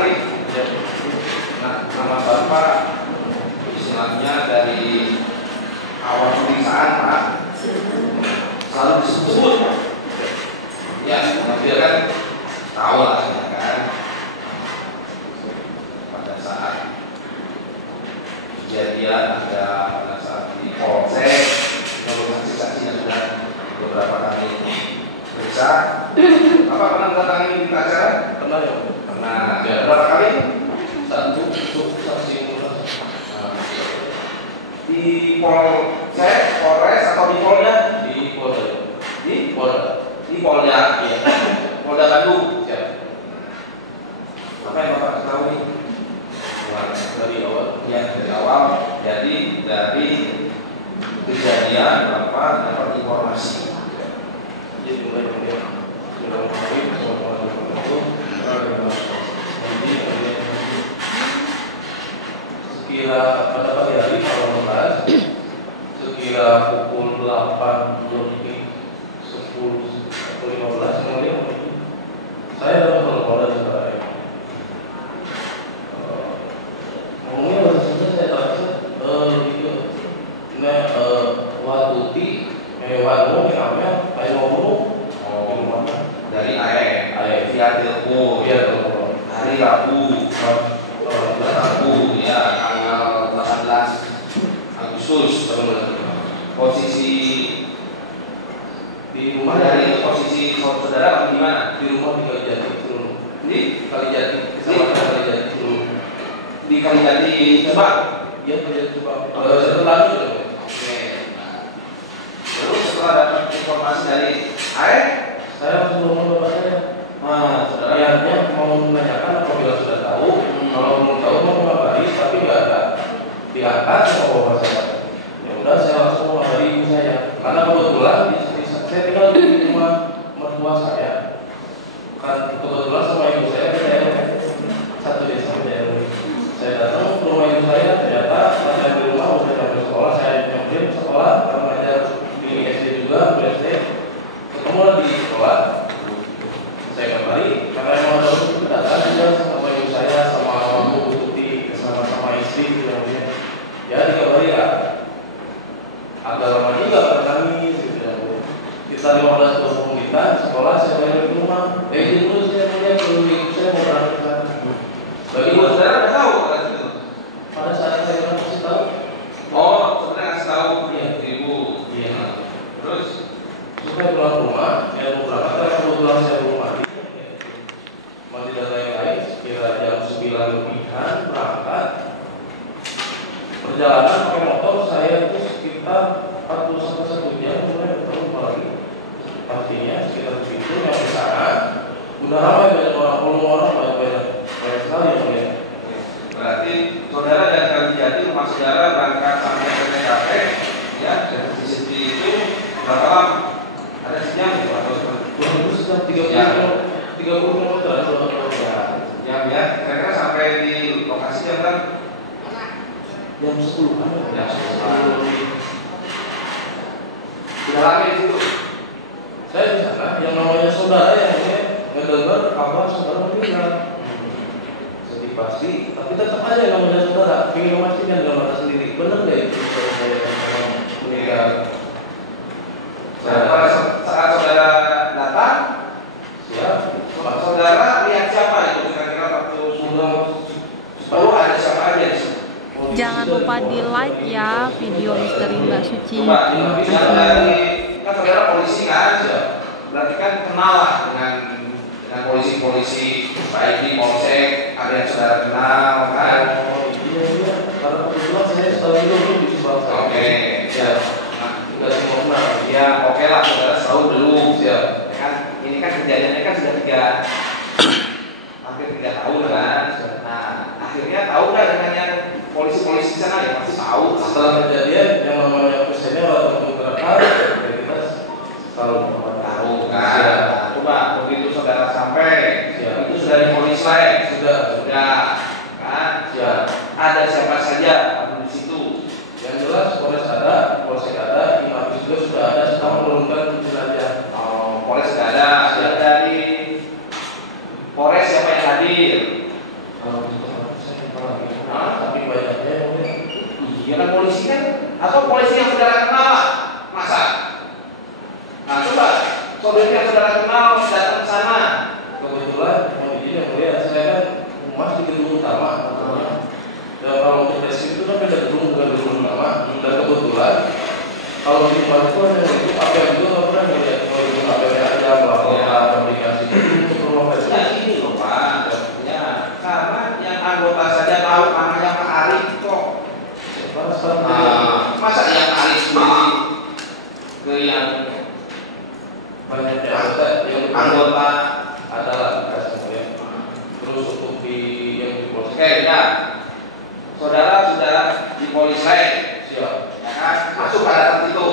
Arif. Nah, nama Bapak istilahnya dari awal pemeriksaan Pak selalu disebut. Ya, biar kan tahu lah ya kan. Pada saat kejadian ada pada saat di Polsek, saksi yang sudah beberapa kali periksa. Apa pernah mendatangi di acara? Pernah ya. Pernah. Ya, berapa kali? Satu saksi murah. Di Polsek, Polres atau di Polda? Di Polda. Di Polda. Di Polda. Ya. Polda Bandung. Siap. Apa yang Bapak ketahui? Dari awal. Ya, dari awal. Jadi dari kejadian Bapak dapat informasi. Jadi mulai dari sekira pada pagi hari tanggal 16 sekira pukul 8 lebih 10 atau 15 kemudian saya dapat telepon dari saudara. Ngomongnya bahasa Sunda saya rasa watuti mewanu namanya kayak ngomong dari AE via telepon ya hari Rabu ya tanggal 18 Agustus posisi di rumah dari posisi saudara di mana? Di rumah di Kalijati di Kalijati di Kalijati Subang ya Kalijati Subang setelah itu terus setelah dapat informasi dari AE saya langsung ngomong kepada saya. Nah, saudara yang mau menanyakan apabila sudah tahu, kalau belum tahu mau mengabari, tapi nggak ada diangkat sama bapak saya. Ya udah, saya langsung mengabari ibu saya. Karena kebetulan saya tinggal di rumah mertua saya. Kan kebetulan sama ibu saya satu desa daerah. Saya datang ke rumah ibu saya, ternyata saya di rumah udah sampai sekolah, saya nyamperin sekolah karena ada di SD juga, di SD. Ketemu lagi di sekolah, saya kembali karena emang ada urusan datang juga sama ibu saya sama Bu Tuti sama istri kemudian ya dikabari ya agak lama juga berkami kita 15-20 menitan sekolah saya balik ke rumah itu saya melihat ibu saya mau berangkat ke sana. Bagi ibu saudara udah tahu pada saat saya kasih tahu. Oh, saudara kasih tahu ya ibu. Iya. Terus supaya pulang rumah, saya mau berangkat karena kebetulan saya belum mandi. Mandi dan lain-lain, sekira jam 9 lebihan berangkat. Perjalanan pakai motor saya itu sekitar 41 jam, kemudian ketemu lagi. Pastinya sekitar begitu yang di sana. Udah ramai banyak orang banyak sekali ya. Berarti saudara dan Kalijati rumah saudara berangkat sampai ke TKP, ya dari CCTV itu berapa lama? Ada sinyal atau itu sudah 30 km ya kira-kira sampai di lokasi jam berapa? Jam 10 kan? Jam 10 sudah lama di situ. Saya di sana yang namanya saudara yang ngedengar kabar saudara meninggal. Jadi pasti, tapi tetap aja namanya saudara ingin memastikan dalam mata sendiri benar nggak itu saya meninggal. Saat saudara datang, siap. Saudara lihat siapa itu kira-kira waktu sudah ada siapa aja di situ. Jangan lupa di like ya video misteri Mbak Suci. Kan saudara polisi kan, berarti kan kenal lah dengan polisi-polisi baik di Polsek, ada yang saudara kenal kan? Iya. Karena kebetulan saya selalu dulu di Subang. Oke, ya. Ya oke lah saudara tahu dulu ya kan ini kan kejadiannya kan sudah hampir 3 tahun kan. Nah akhirnya tahu nggak dengan yang polisi-polisi di sana ya pasti tahu setelah kejadian yang namanya presidennya waktu beberapa kita tahu kan. Coba begitu saudara sampai ya, itu sudah di polisi lain sudah kan ya ada siapa saja di situ yang jelas Polres ada, Polsek ada, Inavis juga sudah ada sedang menurunkan jenazah. Polres sudah ada. Dari Polres siapa yang hadir? Kalau di tempat saya lupa lagi. Tapi banyaknya yang mulia. Iya kan polisi kan, atau polisi yang saudara kenal, masa? Nah coba, polisi yang saudara kenal datang ke sana. Kebetulan mau izin yang mulia, saya kan rumah di gedung utama. Dan kalau untuk resi itu kan beda gedung, bukan gedung utama. Dan kebetulan kalau di rumah itu ada itu apa yang itu nggak pernah ngeliat. Kalau itu apa yang ada melakukan komunikasi itu rumah resi. Ya ini loh Pak, ya karena yang anggota saja tahu namanya Pak Arif kok. Masa yang Arif sendiri ke yang banyak anggota adalah semuanya. Terus untuk di yang di polisi. ya, saudara sudah di polis lain, Siap. ya kan? Masuk pada tempat itu,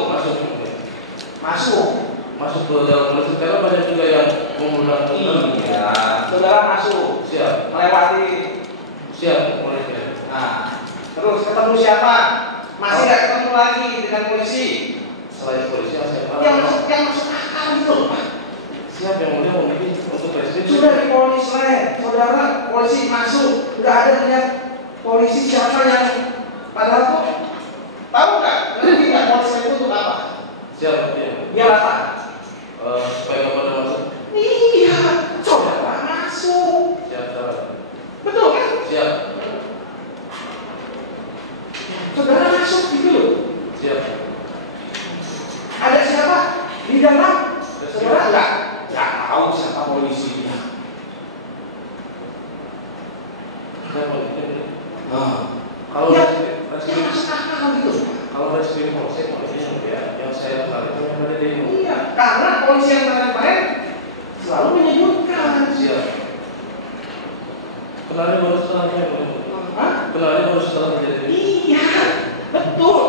Masuk ke dalam polisi karena banyak juga yang menggunakan. Iya, saudara masuk, Siap. melewati. Siap polisi. Nah, terus ketemu siapa? Masih nggak ketemu lagi dengan polisi? Selain polisi yang saya tahu. Yang masuk akal gitu loh, Pak. Siap yang mulia mungkin untuk presiden. Sudah di polis lain, saudara polisi masuk, nggak ada lihat polisi siapa yang padahal tuh tahu nggak? Nanti nggak polisi itu untuk apa? Siap ya. Biar apa? Supaya nggak pada masuk. Iya, saudara masuk. Siap saudara. Betul kan? Siap. Saudara masuk gitu loh. Siap. Ada siapa di dalam? Saudara nggak tahu siapa polisinya. Saya mau izin. Nah, Kalau ya, presiden yang masuk akal gitu. kalau presiden polisi mau izin ya, yang saya kenal itu yang ada di ini. Iya, karena polisi yang kemarin selalu menyebutkan. Siap. Kenalnya baru setelahnya. Hah? Kenalnya baru setelah kejadian. Iya, betul.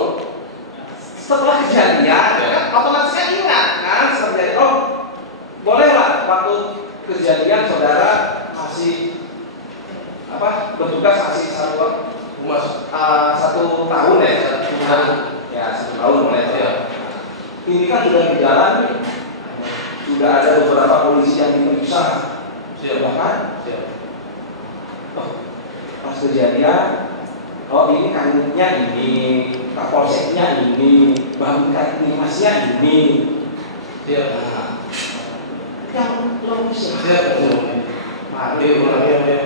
Setelah kejadian, kan otomatis kan ingat kan setelah kejadian. Oh, bolehlah waktu kejadian saudara masih bertugas masih satu tahun ya, 1 tahun mulai ya. Ini kan sudah berjalan, sudah ada beberapa polisi yang diperiksa. Siap. Bahkan Siap. pas kejadian, oh ini kanitnya ini, kapolseknya ini, bangkai klimasnya ini. Siap. Nah, yang logis ya. Siap. Mari orangnya.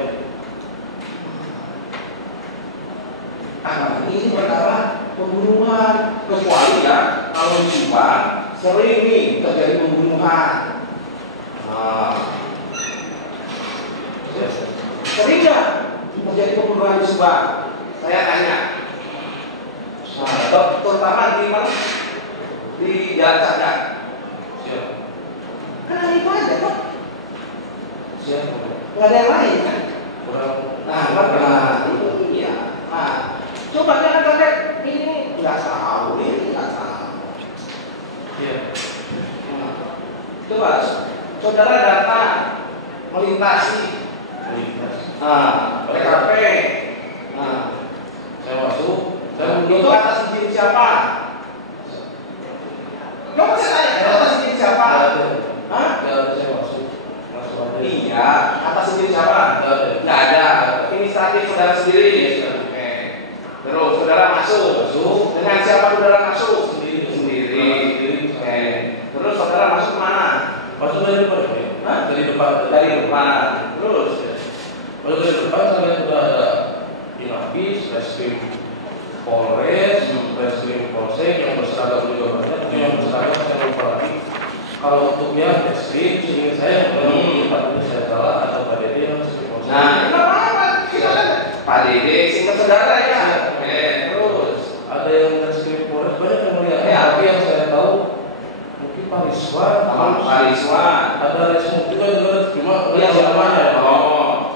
Ini perkara pembunuhan, kecuali ya kalau di Subang sering nih terjadi pembunuhan. Sering nggak terjadi pembunuhan di Subang? Saya tanya. Terutama di mana? Di Jalan Sadar. Siap. Karena itu aja kok. Siap. Nggak ada yang lain kan? Kurang. Iya. Nah, coba jangan kaget ini nggak tahu, ini nggak tahu. Iya. Nah, coba saudara datang melintasi. TKP. Nah, Saya masuk. Saya itu atas izin siapa? Coba saya tanya, atas izin siapa? Hah? Saya masuk. Masuk aja. Iya, atas izin siapa? Nggak ada. Inisiatif saudara sendiri. Oke. Terus saudara masuk. Dengan siapa saudara masuk? Sendiri. Oke. Terus saudara masuk mana? Masuk dari depan. Hah? Dari depan. Dari depan. Terus Kalau dari depan saya sudah ada Inafis, Reskrim Polres, Reskrim Polsek yang berseragam juga banyak. Itu yang berseragam saya lupa lagi. Kalau untuk yang Reskrim, sehingga saya Pak saya salah atau Pak Dede yang Reskrim Polsek. nah, nggak apa-apa. Pak Dede, singkat saudara ya. Oke. Terus ada yang Reskrim Polres banyak yang melihat. Tapi yang saya tahu mungkin Pak Rizwan, Pak Rizwan. ada Reskrim juga cuma Iya, namanya.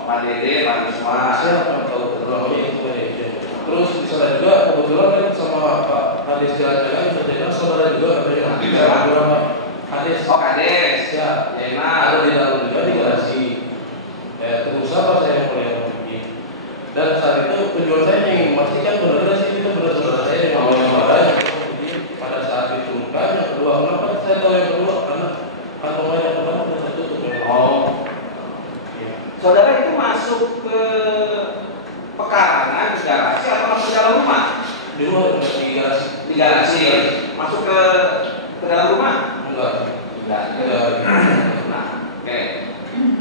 Pak Dede, Pak Rizwan. Saya nggak tahu namanya itu kan ya. Terus di sana juga kebetulan kan sama Pak Hadis jalan-jalan berjalan saudara juga katanya. Sama Pak Hadis. Oh, Kades. Ya, ada di dalam juga di garasi. Terus apa saya yang mulai pergi. Dan saat itu tujuan saya ingin memastikan benar-benar sih itu benar saudara saya yang mau yang marah. Jadi pada saat diturunkan yang kedua, kenapa saya tahu yang kedua karena kantongnya yang pertama sudah tertutup. Oh, saudara itu masuk masuk ke pekarangan, ke garasi atau masuk ke dalam rumah? Di luar, di garasi. Di garasi. Masuk ke dalam rumah? Enggak. Nah, oke.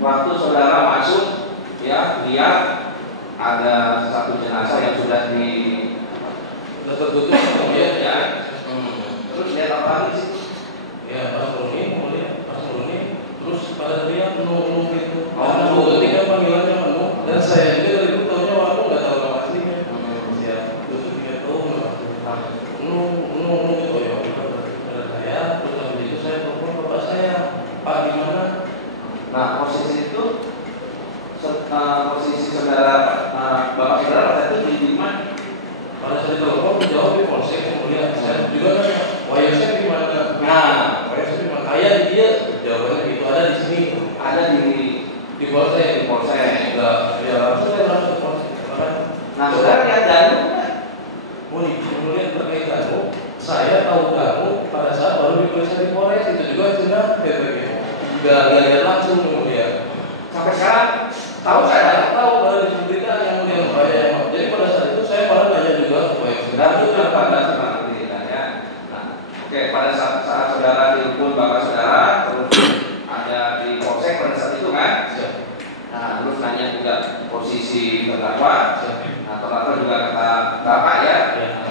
Waktu saudara masuk, ya, lihat ada satu jenazah yang sudah tertutup, kemudian ya. Terus lihat apa lagi sih? Ya, pas nurunin, terus pada dia menunggu itu. Oh, ketika panggilannya menu, dan saya juga dari dulu tahunya waktu nggak tahu nama aslinya. Ya, terus dia tahu nunggu gitu ya. Ada saya, terus habis itu saya telepon bapak saya, Pak di mana? Nah, posisi itu posisi saudara bapak saudara pada itu di mana? Pada saat telepon menjawab di polsek, kemudian saya juga nanya, Wayosnya di mana? Nah, Wayosnya di mana? Ayah dia jawabannya itu ada di sini, ada di polsek. Enggak, ya langsung saya langsung ke polsek. Nah, saudara lihat Danu nggak? Kemudian terkait kamu, saya tahu kamu pada saat baru diperiksa di Polres, itu juga sudah kayak nggak lihat langsung kemudian. Sampai sekarang tahu saya Saya tahu baru diberitakan yang kemudian saya. Jadi pada saat itu saya malah nanya juga supaya dan itu apa ceritanya? Nah, oke, pada saat saudara telepon bapak saudara, terus ada di polsek pada saat itu kan? Nah, terus nanya juga posisi terdakwa. Nah, ternyata juga kata bapak ya,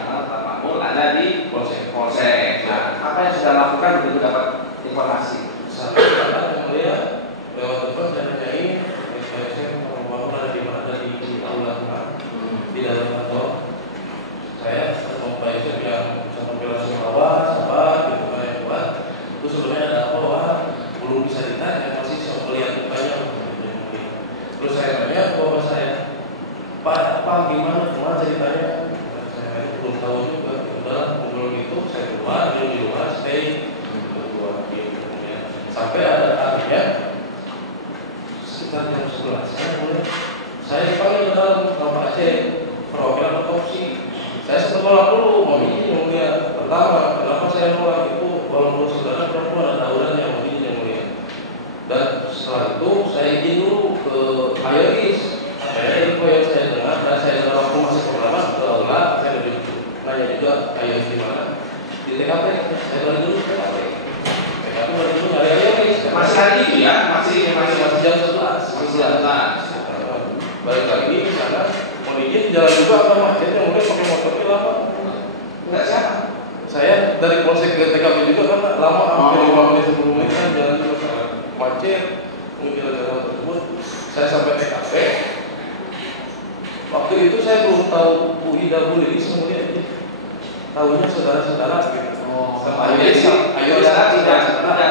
Pak Makmur ada di polsek. Nah, apa yang sudah lakukan begitu dapat informasi? Sampai sekarang kemudian lewat telepon saya nanyain, saya kalau mau ada di mana di aula di dalam kantor. Saya ketemu Pak Yusuf yang sama langsung bawah, sahabat, gitu kan yang buat. Terus sebenarnya ada apa? Wah, belum bisa ditanya, masih bisa melihat mukanya. Terus saya tanya ke bapak saya, Pak gimana ceritanya? Saya belum tahu juga. Udah ngobrol gitu, saya keluar, di luar, stay. Sampai ada akhirnya sekitar jam 11 saya dipanggil ke dalam Pak Aceh program otopsi. Saya sempat nolak dulu, mau izin yang mulia. Pertama, kenapa saya nolak itu walaupun saudara perempuan ada tawuran yang mau izin yang mulia. Dan setelah itu saya izin dulu ke Ayoris. Saya info yang saya dengar dan saya dengar waktu masih programa setelah saya lebih nanya juga Ayoris di mana di TKP. Saya balik dulu ke TKP. Aku baru dulu nyari Ayoris. Masih hari itu ya, masih jam 11. Masih jam 11. Balik lagi karena mau izin jalan juga apa macetnya mungkin pakai motornya lama. Enggak siapa? Saya dari polsek ke TKP juga kan lama, hampir 5 menit 10 menit kan jalan juga macet. Mungkin jalan tersebut saya sampai TKP. Waktu itu saya belum tahu Bu Ida Bu Lilis kemudian tahunya saudara-saudara gitu. Ayo tidak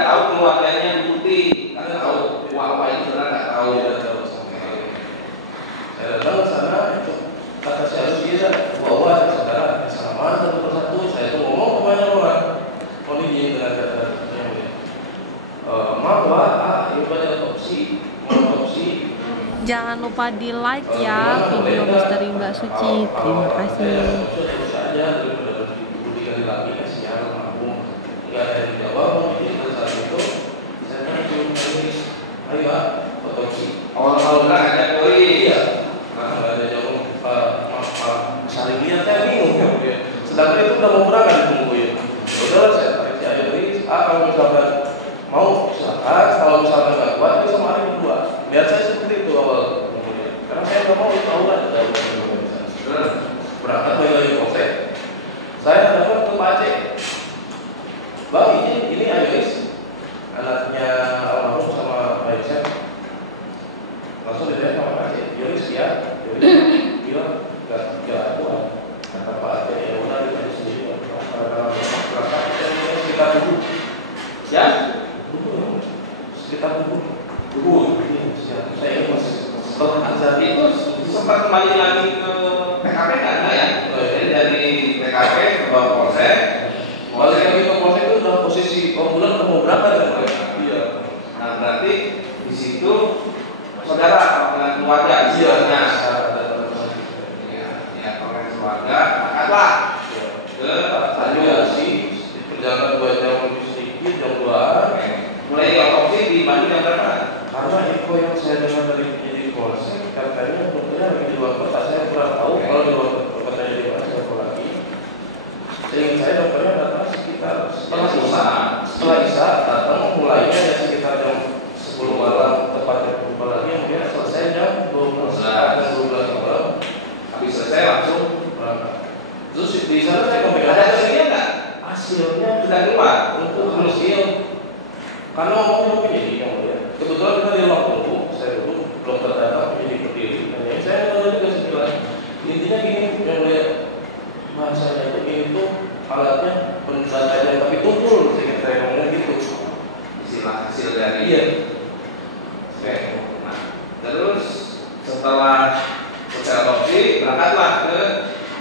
tahu keluarganya Putih, tidak tahu apa itu saudara tidak tahu. Saya datang ke sana, itu kata si Arus dia bawa saudara sama satu persatu. Saya tuh ngomong ke banyak orang, mau izin dengan kata-katanya. Maaf Pak, ini pada otopsi, mau otopsi. Jangan lupa di like ya video Misteri Mbak Suci. Terima kasih. Awal-awal ada teori. Ada jauh saling lihat saya bingung ya. Sedangkan itu udah mau berangkat ditunggu ya. Udah saya tarik si Ayoris, kalau misalkan mau silakan, kalau misalkan nggak kuat dia sama Ari berdua. Biar saya seperti itu awal. Karena saya nggak mau itu aurat berangkat lagi polsek. Saya dapat ke Pak Aceh. Bang ini Ayoris, anaknya almarhum sama Pak Yusuf. Langsung ditanya sama Pak Aceh, Yoris ya, bilang nggak kuat. Kata Pak Aceh ya udah ditanya sendiri. Berapa sekitar tubuh? Ya, sekitar tubuh. Saya ingat masih setelah azab itu sempat kembali lagi ke TKP kan ya? Jadi dari TKP ke polsek. Balik lagi ke polsek itu dalam posisi bulan udah mau berangkat ya Pak? Iya. Nah berarti di situ saudara dengan keluarga istilahnya. Ya, orang keluarga angkatlah ke Tanjung perjalanan 2 jam lebih sedikit, jam 2-an. Mulai otopsi di Bandung jam berapa? Karena info yang saya dengar dari penyidik polsek, kata kalau di luar katanya di mana apa lagi? Seingat saya dokternya datang sekitar setelah Isya datang mulainya ya sekitar jam 10 malam tepatnya lagi mungkin selesai jam 12 malam. Habis selesai langsung berangkat. Terus di sana saya kemudian ada hasilnya nggak? hasilnya Sudah keluar untuk hasil karena ngomongnya begini kemudian kebetulan kita di ruang tunggu saya dulu dokter datang menjadi berdiri dan saya tahu juga sekilas intinya gini yang lihat bahasanya itu alatnya penbacanya tapi tumpul saya ngomongnya gitu istilah hasil dari iya. Oke. Nah, terus setelah selesai otopsi berangkatlah ke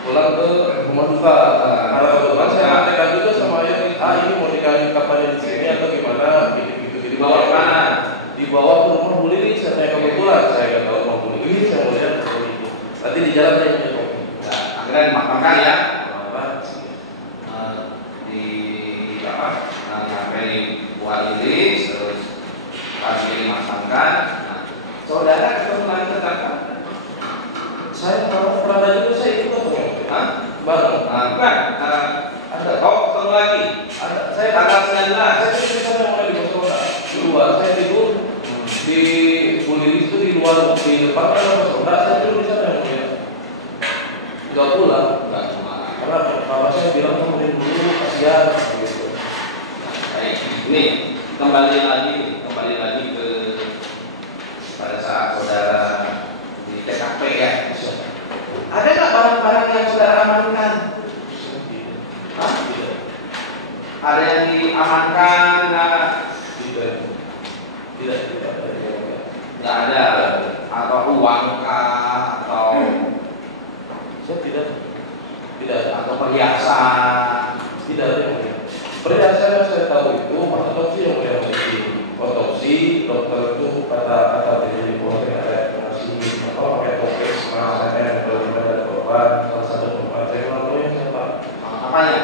pulang ke rumah duka. Karena kebetulan saya nantikan juga sama ayah, ini mau nikahin kapan di sini atau gimana? Gitu-gitu. Dibawa ke mana? Dibawa ke rumah Bu Lili. Saya kebetulan saya nggak tahu rumah Bu Lili. Saya melihat seperti itu. Nanti di jalan saya punya kopi. Nah, akhirnya dimakamkan ya. Apa? Di apa? Sampai di buah lili, terus pagi dimakamkan. Nah, saudara ketemu lagi tetangga? Saya kalau pernah juga saya ikut ketemu. Hah? Bareng. Bukan. Ada. Oh, ketemu lagi. Ada. Saya Tanggal 19. Saya di sana mulai di Bosoda. Di luar saya tidur di Bu Lili itu di luar di depan kan Bosoda. Saya tidur di sana yang mulia. Nggak pulang. Enggak cuma. Karena bapak saya bilang temenin dulu kasihan gitu. Baik. Ini kembali lagi ke pada saat saudara di TKP ya. Ada nggak barang-barang yang saudara amankan? Hah? Tidak. Ada yang diamankan nggak? Tidak. Tidak. Nggak ada. Atau uang kah? Atau Saya tidak. Tidak ada. atau perhiasan? Tidak ada yang mulia. Perhiasan yang saya tahu itu pas otopsi yang mulia di otopsi dokter itu kata jadi boleh ada ngasih apa pakai toples mas yang dari korban salah satu korban saya mau yang siapa Apanya?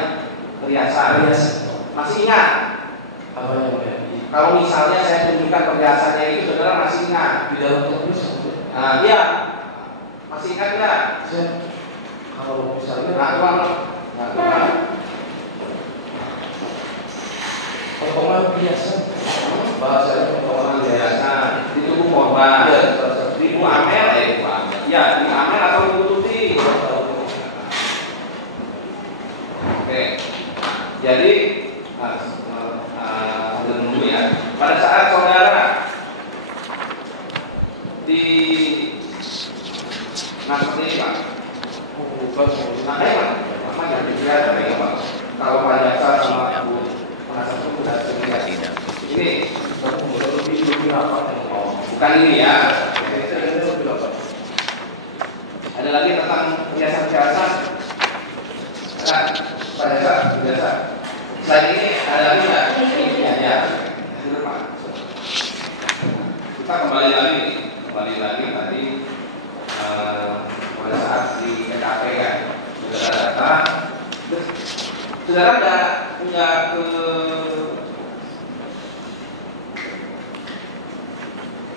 Perhiasan. Masih ingat? apa yang mulia Kalau misalnya saya tunjukkan perhiasannya itu, saudara masih ingat? di dalam toples Nah, iya. Masih ingat nggak? saya kalau misalnya Nah, potongan biasa bahasanya potongan biasa di tubuh korban. ya Di Bu Amel, Bu Amel. Ya, di Amel atau di Bu Tuti. Oke. Jadi, sambil menunggu ya. Pada saat saudara di seperti ini Pak. bukan Nah, Pak. Lama jangan dilihat ya Pak. Kalau Pak Jaksa sama Bu penasihat hukum sudah terlihat. Ini bukan ini ya. Ada lagi tentang hiasan-hiasan. Nah, Pak Jaksa. Selain ini ada lagi nggak? Ini aja. Kita kembali lagi tadi pada saat di TKP kan, saudara datang, saudara nggak ke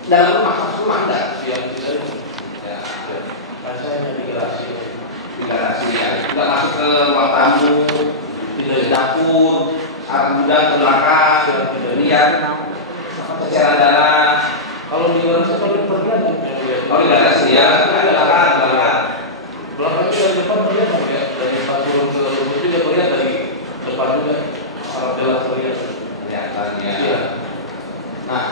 dalam rumah enggak? yang tidak Ya, rasanya di garasi di garasi ya, nggak masuk ke ruang tamu, tidak di dapur, arah gudang ke belakang, lihat jalan-jalan. kalau di garasi kalau di pergian Oh, di garasi ya, belakang. belakang itu dari depan terlihat ya dari depan turun ke lubuk juga terlihat dari depan juga sangat jelas terlihat Kelihatannya. iya. Nah,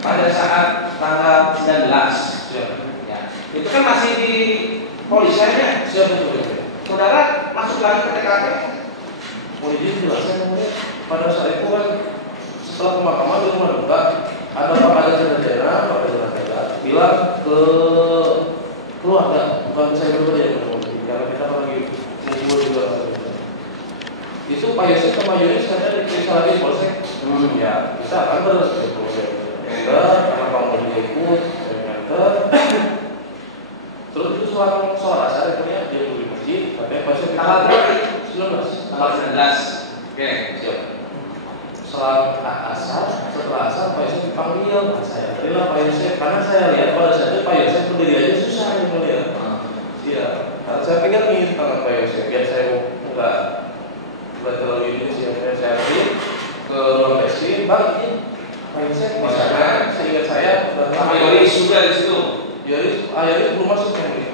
pada saat tanggal 19 ya, itu kan masih di polisiannya. Siapa itu? Saudara masuk lagi ke TKP. Polisi jelasnya kemudian pada saat itu kan setelah pemakaman di rumah duka ada Pak Jaja bilang ke keluarga bukan saya pribadi yang ngomong karena kita kan lagi ngumpul juga itu Pak Yosef sama Yunis katanya diperiksa lagi di polsek ya bisa akan terus di polsek karena Pak Modi ikut saya nganter terus itu selang sholat asar akhirnya dia di masjid katanya Pak Yosef Tanggal berapa? 19 Oke, siap selang asar setelah asar Pak Yosef dipanggil saya terilah Pak Yosef karena saya lihat pada saat itu Pak Yosef berdiri aja susah yang melihat iya karena saya ayah itu belum masuk yang ini.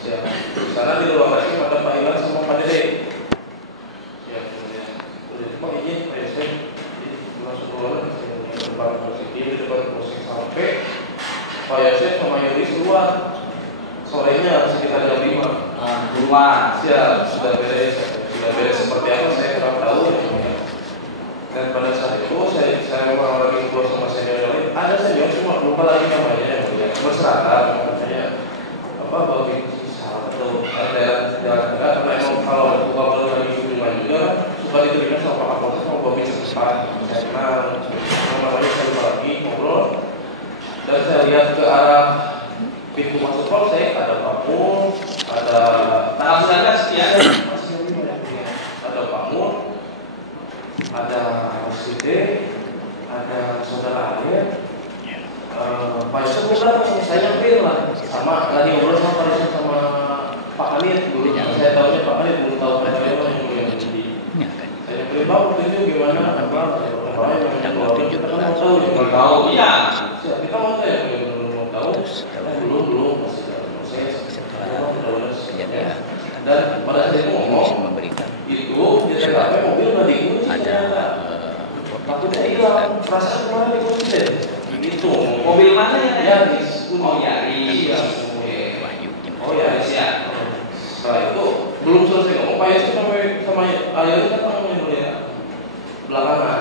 Siap. Di sana di ruang kasih ada Pak Iwan sama Pak Dede. Siap. Bang izin Pak Yosef masuk ruangan di depan posisi sampai Pak Yosef sama Yoris keluar. Sorenya sekitar jam 5. Keluar. Siap. Sudah beres seperti apa saya kurang tahu. Dan pada saat itu saya memang lagi keluar sama senior lain. Ada senior cuma lupa lagi namanya yang mulia. Berseragam makanya apa bawa sisa atau ada jalan tengah karena emang kalau buka baru lagi kunjungan juga suka diterima sama Pak Kapolres sama Bapak setempat. Saya kenal namanya saya lupa lagi ngobrol dan saya lihat ke arah pintu masuk polsek ada Pak Mul, ada Tanggal 19 ya. ada Pak Mul, ada Mas Gede, ada Saudara Alir, Pak Yusuf udah saya nyamperin lah sama lagi ngobrol sama Pak Yusuf sama Pak Kanit dulu. Saya tahunya Pak Kanit belum tahu Pak Kanit yang mulia jadi saya nyamperin Pak waktu itu gimana Pak yang mau kita kan mau tahu Tahu iya. kita mau tahu ya belum mau tahu belum masih dalam proses dan pada saat itu ngomong itu di TKP mobil nggak dikunci ternyata takutnya hilang perasaan kemarin dikunci deh itu Mobil mana ya? Yaris Oh Yaris. oh Yaris ya setelah itu belum selesai ngomong Pak Yusuf sama ayah itu datang ya belakangan.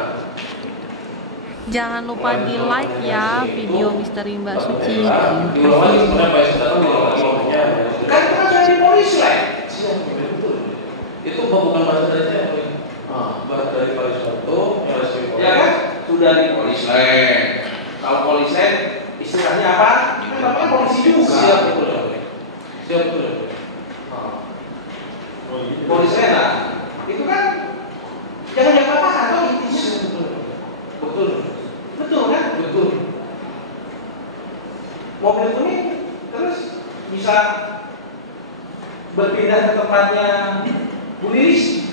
Jangan lupa di like ya video misteri Mbak Suci. Di ruang lagi sebenarnya Pak Yusuf datang di ruang lagi ngomongnya Kan pernah jadi polisi lah. Itu bukan bahasa dari saya bahasa dari Pak Yusuf itu yang resmi Ya kan? Sudah di polisi lah. Kalau polisi istilahnya apa? Kan namanya polisi juga. Siap betul siap betul Polisi lah. Itu kan jangan apa-apa atau intinya. Betul kan? betul Mobil ini terus bisa berpindah ke tempatnya Bu Liris.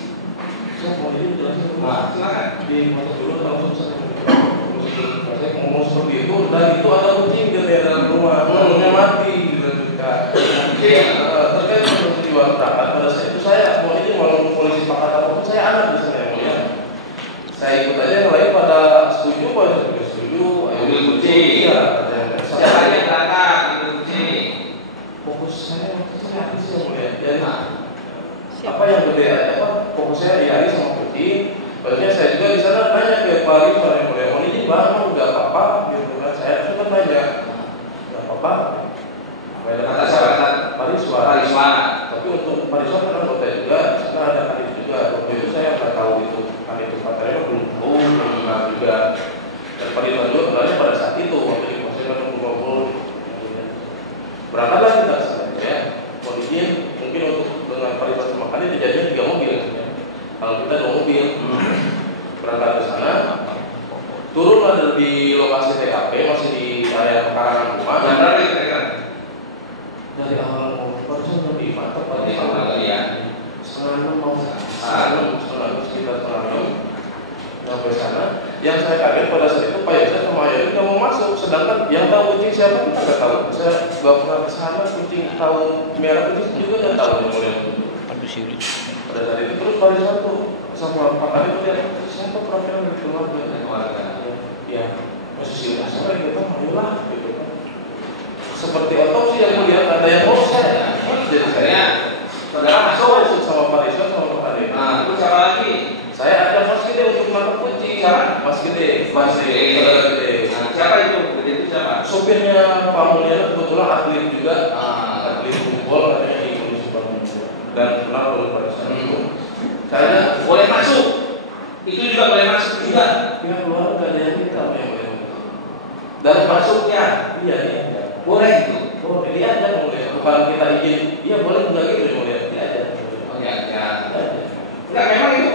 saya mau ini jelasin Nah, silakan. di masa dulu langsung saya ngomong seperti itu dan itu ada kucing di dalam rumah kucingnya mati dan juga terkait dengan peristiwa berangkat pada saat itu saya mau ini walaupun polisi pakat apapun saya anak di sana yang mulia saya ikut aja yang lain pada setuju pada setuju Mobil kucing. iya Siapa yang berangkat itu kucing? fokus saya waktu itu habis yang mulia jadi apa yang berbeda apa fokusnya Yaris sama kucing. Sebenarnya saya juga di sana tanya ke Pak Rizwan yang mulia, "Oh ini bang, udah apa-apa?" Gitu kan. Saya sempat tanya, "Udah apa-apa?" Kata siapa? Pak Rizwan. Tapi untuk Pak Rizwan kan anggota juga, sekarang ada Kanit juga. Waktu itu saya nggak tahu itu Kanit itu pacarnya belum kenal juga. Dan Pak Rizwan juga kenalnya pada saat itu waktu di proses kan ngumpul. Berangkatlah kita sebenarnya. Kondisi mungkin untuk dengan Pak Rizwan sama Kanit terjadinya 3 mobil. Kalau kita 2 mobil berangkat ke sana, turunlah di lokasi TKP masih di area pekarangan rumah. Jam berapa kira-kira? Dari awal mau barusan jam 5 tepat Di awal ya. setengah 6 mau setengah 6 sekitar setengah 6 sampai sana. Yang saya kaget pada saat itu Pak Yusuf sama Ayah nggak mau masuk, sedangkan yang tahu kucing siapa kita nggak tahu. Saya nggak pernah ke sana, kucing tahu merah kucing juga nggak tahu yang mulia. Pada saat itu terus Pak Yusuf tuh sama Pak Kanit lihat siapa perwakilan dari keluarga. Ya, masih siapa saya gitu, ayolah gitu kan. Seperti otopsi yang melihat ada yang mau saya. Jadi saya Saudara masuk. sama Pak Rizwan sama Pak Kanit. Nah, terus siapa lagi? Saya ada Mas Gede untuk menangkap kucing. Siapa? Mas Gede. Saudara Gede. Nah, siapa itu? Gede itu siapa? Sopirnya Pak Mulyana kebetulan atlet juga. Atlet football katanya di Indonesia dan kenal oleh Pak Rizwan itu. Saya Boleh masuk. Itu juga boleh masuk juga. pihak keluarga ada yang minta yang boleh. Dan masuknya Iya iya. boleh itu. Oh, ini aja boleh. Bukan kita izin. Iya boleh enggak gitu boleh. Ini aja. Oh ya, ya. Enggak, memang itu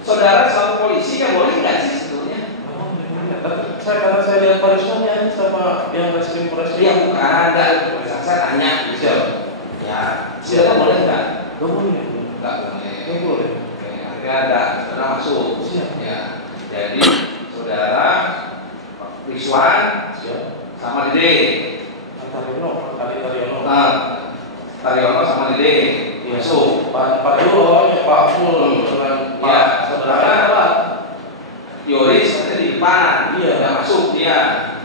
saudara sama polisi yang boleh enggak sih sebetulnya? Karena saya lihat Pak Rizwan ya sama yang reskrim Polres. Iya bukan, enggak. Saya tanya gitu. Ya, silakan boleh enggak? Enggak boleh. Enggak boleh. Enggak boleh. Oke, akhirnya ada saudara masuk. Siap. Ya. Jadi saudara Rizwan Siap. sama Dede. Taryono. Nah, Taryono sama Dede. Iya, so Pak Dulu, Pak Mul dengan Pak saudara apa? Yoris nanti di depan. Iya, nggak masuk dia.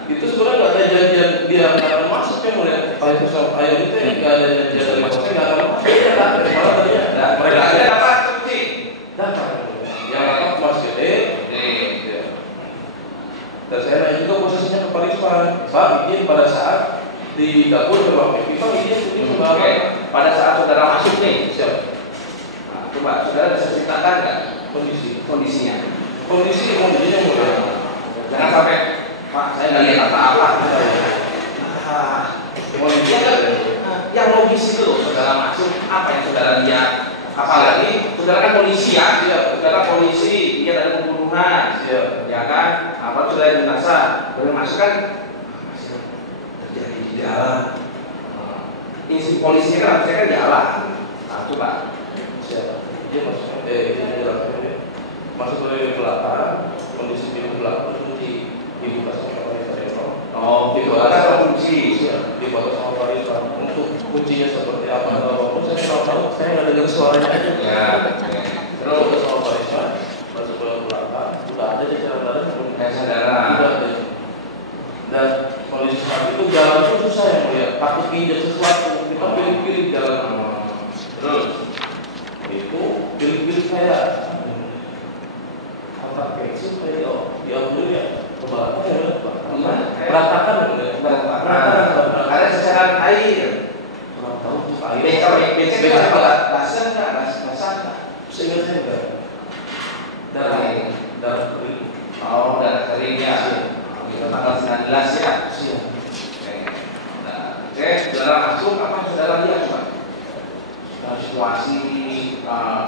itu sebenarnya nggak ada janjian dia nggak akan masuk ya mulai paling susah ayam itu ya nggak ada janjian dari masuknya nggak akan masuk ya kan malah tadi ada Mereka ada dapat kunci. dapat yang dapat Mas Gede ya. Dan saya nanya juga posisinya ke Pak Rizwan Pak izin pada saat di dapur beruang kita izin Oke. Pada saat saudara masuk nih, siap nah, coba saudara bisa ceritakan nggak kondisinya? kondisinya mulai Jangan sampai Pak, saya nggak lihat apa-apa. kondisinya kan Yang logis itu loh, saudara masuk, apa yang saudara lihat? Apalagi saudara kan polisi ya, saudara polisi, dia ada pembunuhan, siap ya kan? Apa saudara jenazah, saudara masuk kan terjadi di jalan. Insi polisinya kan harusnya kan jalan. Nah, coba. siap dia masuk ini jelaskan ya masuk dari belakang kondisi pintu belakang itu dibuka sama Pak Rizwan Oh, itu ada kunci. dibuka sama Pak Rizwan untuk kuncinya seperti apa atau apapun saya tidak tahu saya nggak dengar suaranya aja Ya. terus dibuka sama Pak Rizwan masuk ke belakang sudah ada jalan Kayak saudara. sudah ada dan kondisi saat itu jalan itu susah yang melihat takut injak sesuatu kita pilih-pilih jalan Terus, itu pilih-pilih saya angkat pensil saya dia dulu ya ke belakang ya berantakan ada sesaran air. kurang tahu tuh air Becek apa? Basah nggak? Basah nggak? seingat saya enggak darah kering Oh, darah kering ya. Itu tanggal 19 ya. siap Oke. Nah, oke, saudara masuk, apa yang saudara lihat Pak? dan Situasi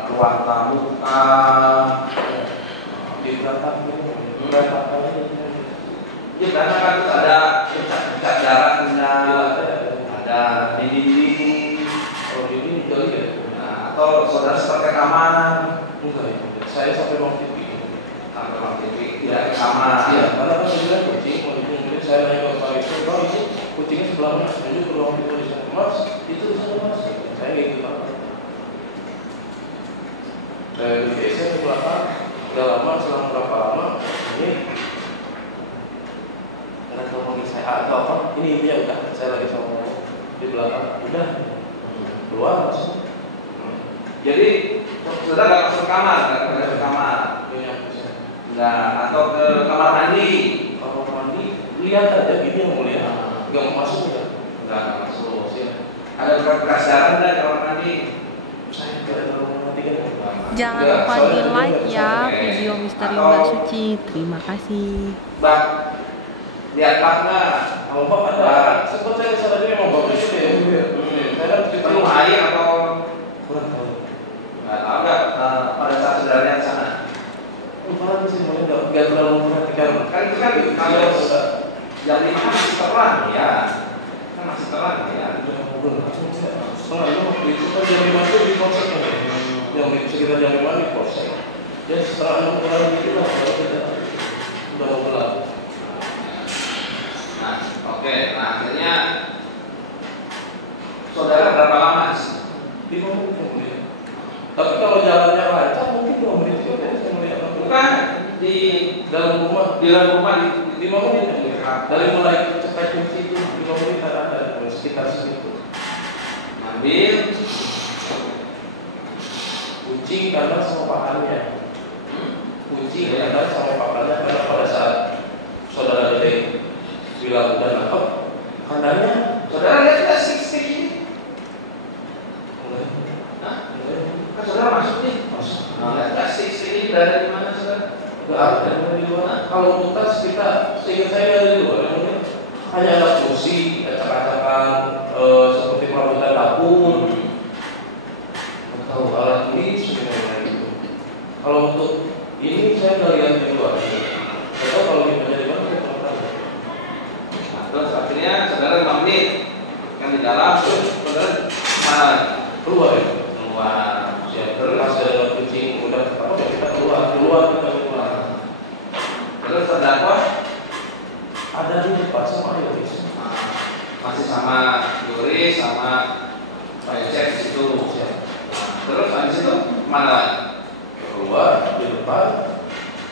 ruang tamu, di berantakan ya karena kan terus ada bercak darahnya, ada dinding, kalau ini digali ya nah, atau saudara seperti kamar, enggak ya saya sampai ruang TV atau ruang TV tidak ke kamar. iya karena kan saya bilang kucing mungkin saya nanya ke Pak Rizwan Pak ini kucingnya sebelah mana menuju ke ruang TV di sana Mas itu di sana Mas saya gitu Pak dari biasanya ke belakang udah lama selama berapa lama ini karena kalau manggil saya atau apa ini intinya udah saya lagi sama di belakang udah keluar langsung Jadi saudara nggak masuk kamar, nggak masuk kamar, nggak atau ke kamar mandi, kalau mandi lihat aja gini yang mulia nggak mau masuk ya nggak masuk. Ada bekas darah nggak di kamar mandi? saya nggak ada mau mandi kan Jangan lupa di like ya video Misteri Mbak Suci. Terima kasih. Bak, lihat bak nggak? kalau Pak ada sempat saya sadar dia mau bagus itu ya saya kan cerita Penuh air atau kurang tahu nggak tahu nggak pada saat saudara lihat sana? lupa sih semuanya nggak terlalu memperhatikan Kan itu kan kalau jam 5 kan masih terang ya, kan masih terang ya. setengah itu waktu itu kan jam 5 itu di polsek kan yang sekitar jam 5 di polsek ya setengah 6 kurang gitu lah kalau kita udah mau gelap. Nah, oke, nah akhirnya saudara berapa lama sih? 5 menit kemudian tapi kalau jalannya lancar mungkin 2 menit juga ya saya melihat Bukan di dalam rumah di dalam rumah di 5 menit kemudian dari mulai cepat kunci itu 5 menit ada sekitar segitu ambil kucing kandang sama pakannya kucing kandang sama pakannya karena pada saat saudara Dede bilang udah nangkep kandangnya saudara lihat kita stick ini. mulai Hah? Kan saudara masuk nih. masuk Lihat nggak stick ini berada di mana saudara? nggak ada yang dari luar kalau untuk tas kita seingat saya nggak dari luar yang penting hanya ada kursi ada cakacakan seperti perabotan dapur atau alat tulis sebenarnya gitu kalau untuk ini saya nggak lihat di luar atau kalau di mana di mana saya kurang tahu. Nah, terus akhirnya saudara 5 menit kan di dalam terus saudara mana? Keluar ya Keluar. ya terus ada kucing udah apa ya kita keluar kita keluar Terus terdakwa ada di depan sama Yoris masih sama sama Pak Yosef di situ. Terus habis itu mana lagi? Keluar di depan.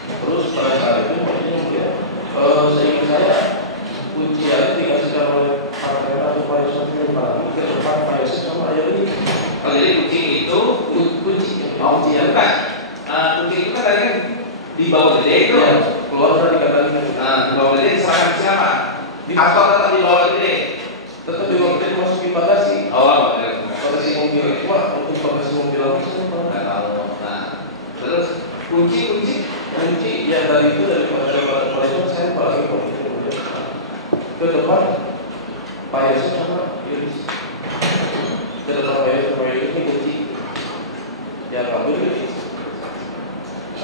Terus pada saat itu mungkin seingat saya kunci yang dikasihkan oleh Pak Rera atau Pak Yosef yang paling ke depan Pak Yosef sama Ayah ini. Oh, jadi kunci itu kunci ya kan? Kunci itu kan tadi kan di bawah gede itu. Ya, keluar dari kata Di bawah gede diserahkan ke siapa? Atau tetap di bawah gede? tetap di bawah gede masukin bagasi. Oh, Bagasi mobil. Cuma untuk bagasi mobil aku saya nggak tahu. Nah, terus kunci ya dari itu dari Pak Yosef saya paling ke depan Pak Yosef sama Iris. Ke depan Pak Yosef sama Iris ini kunci. Ya kamu Iris.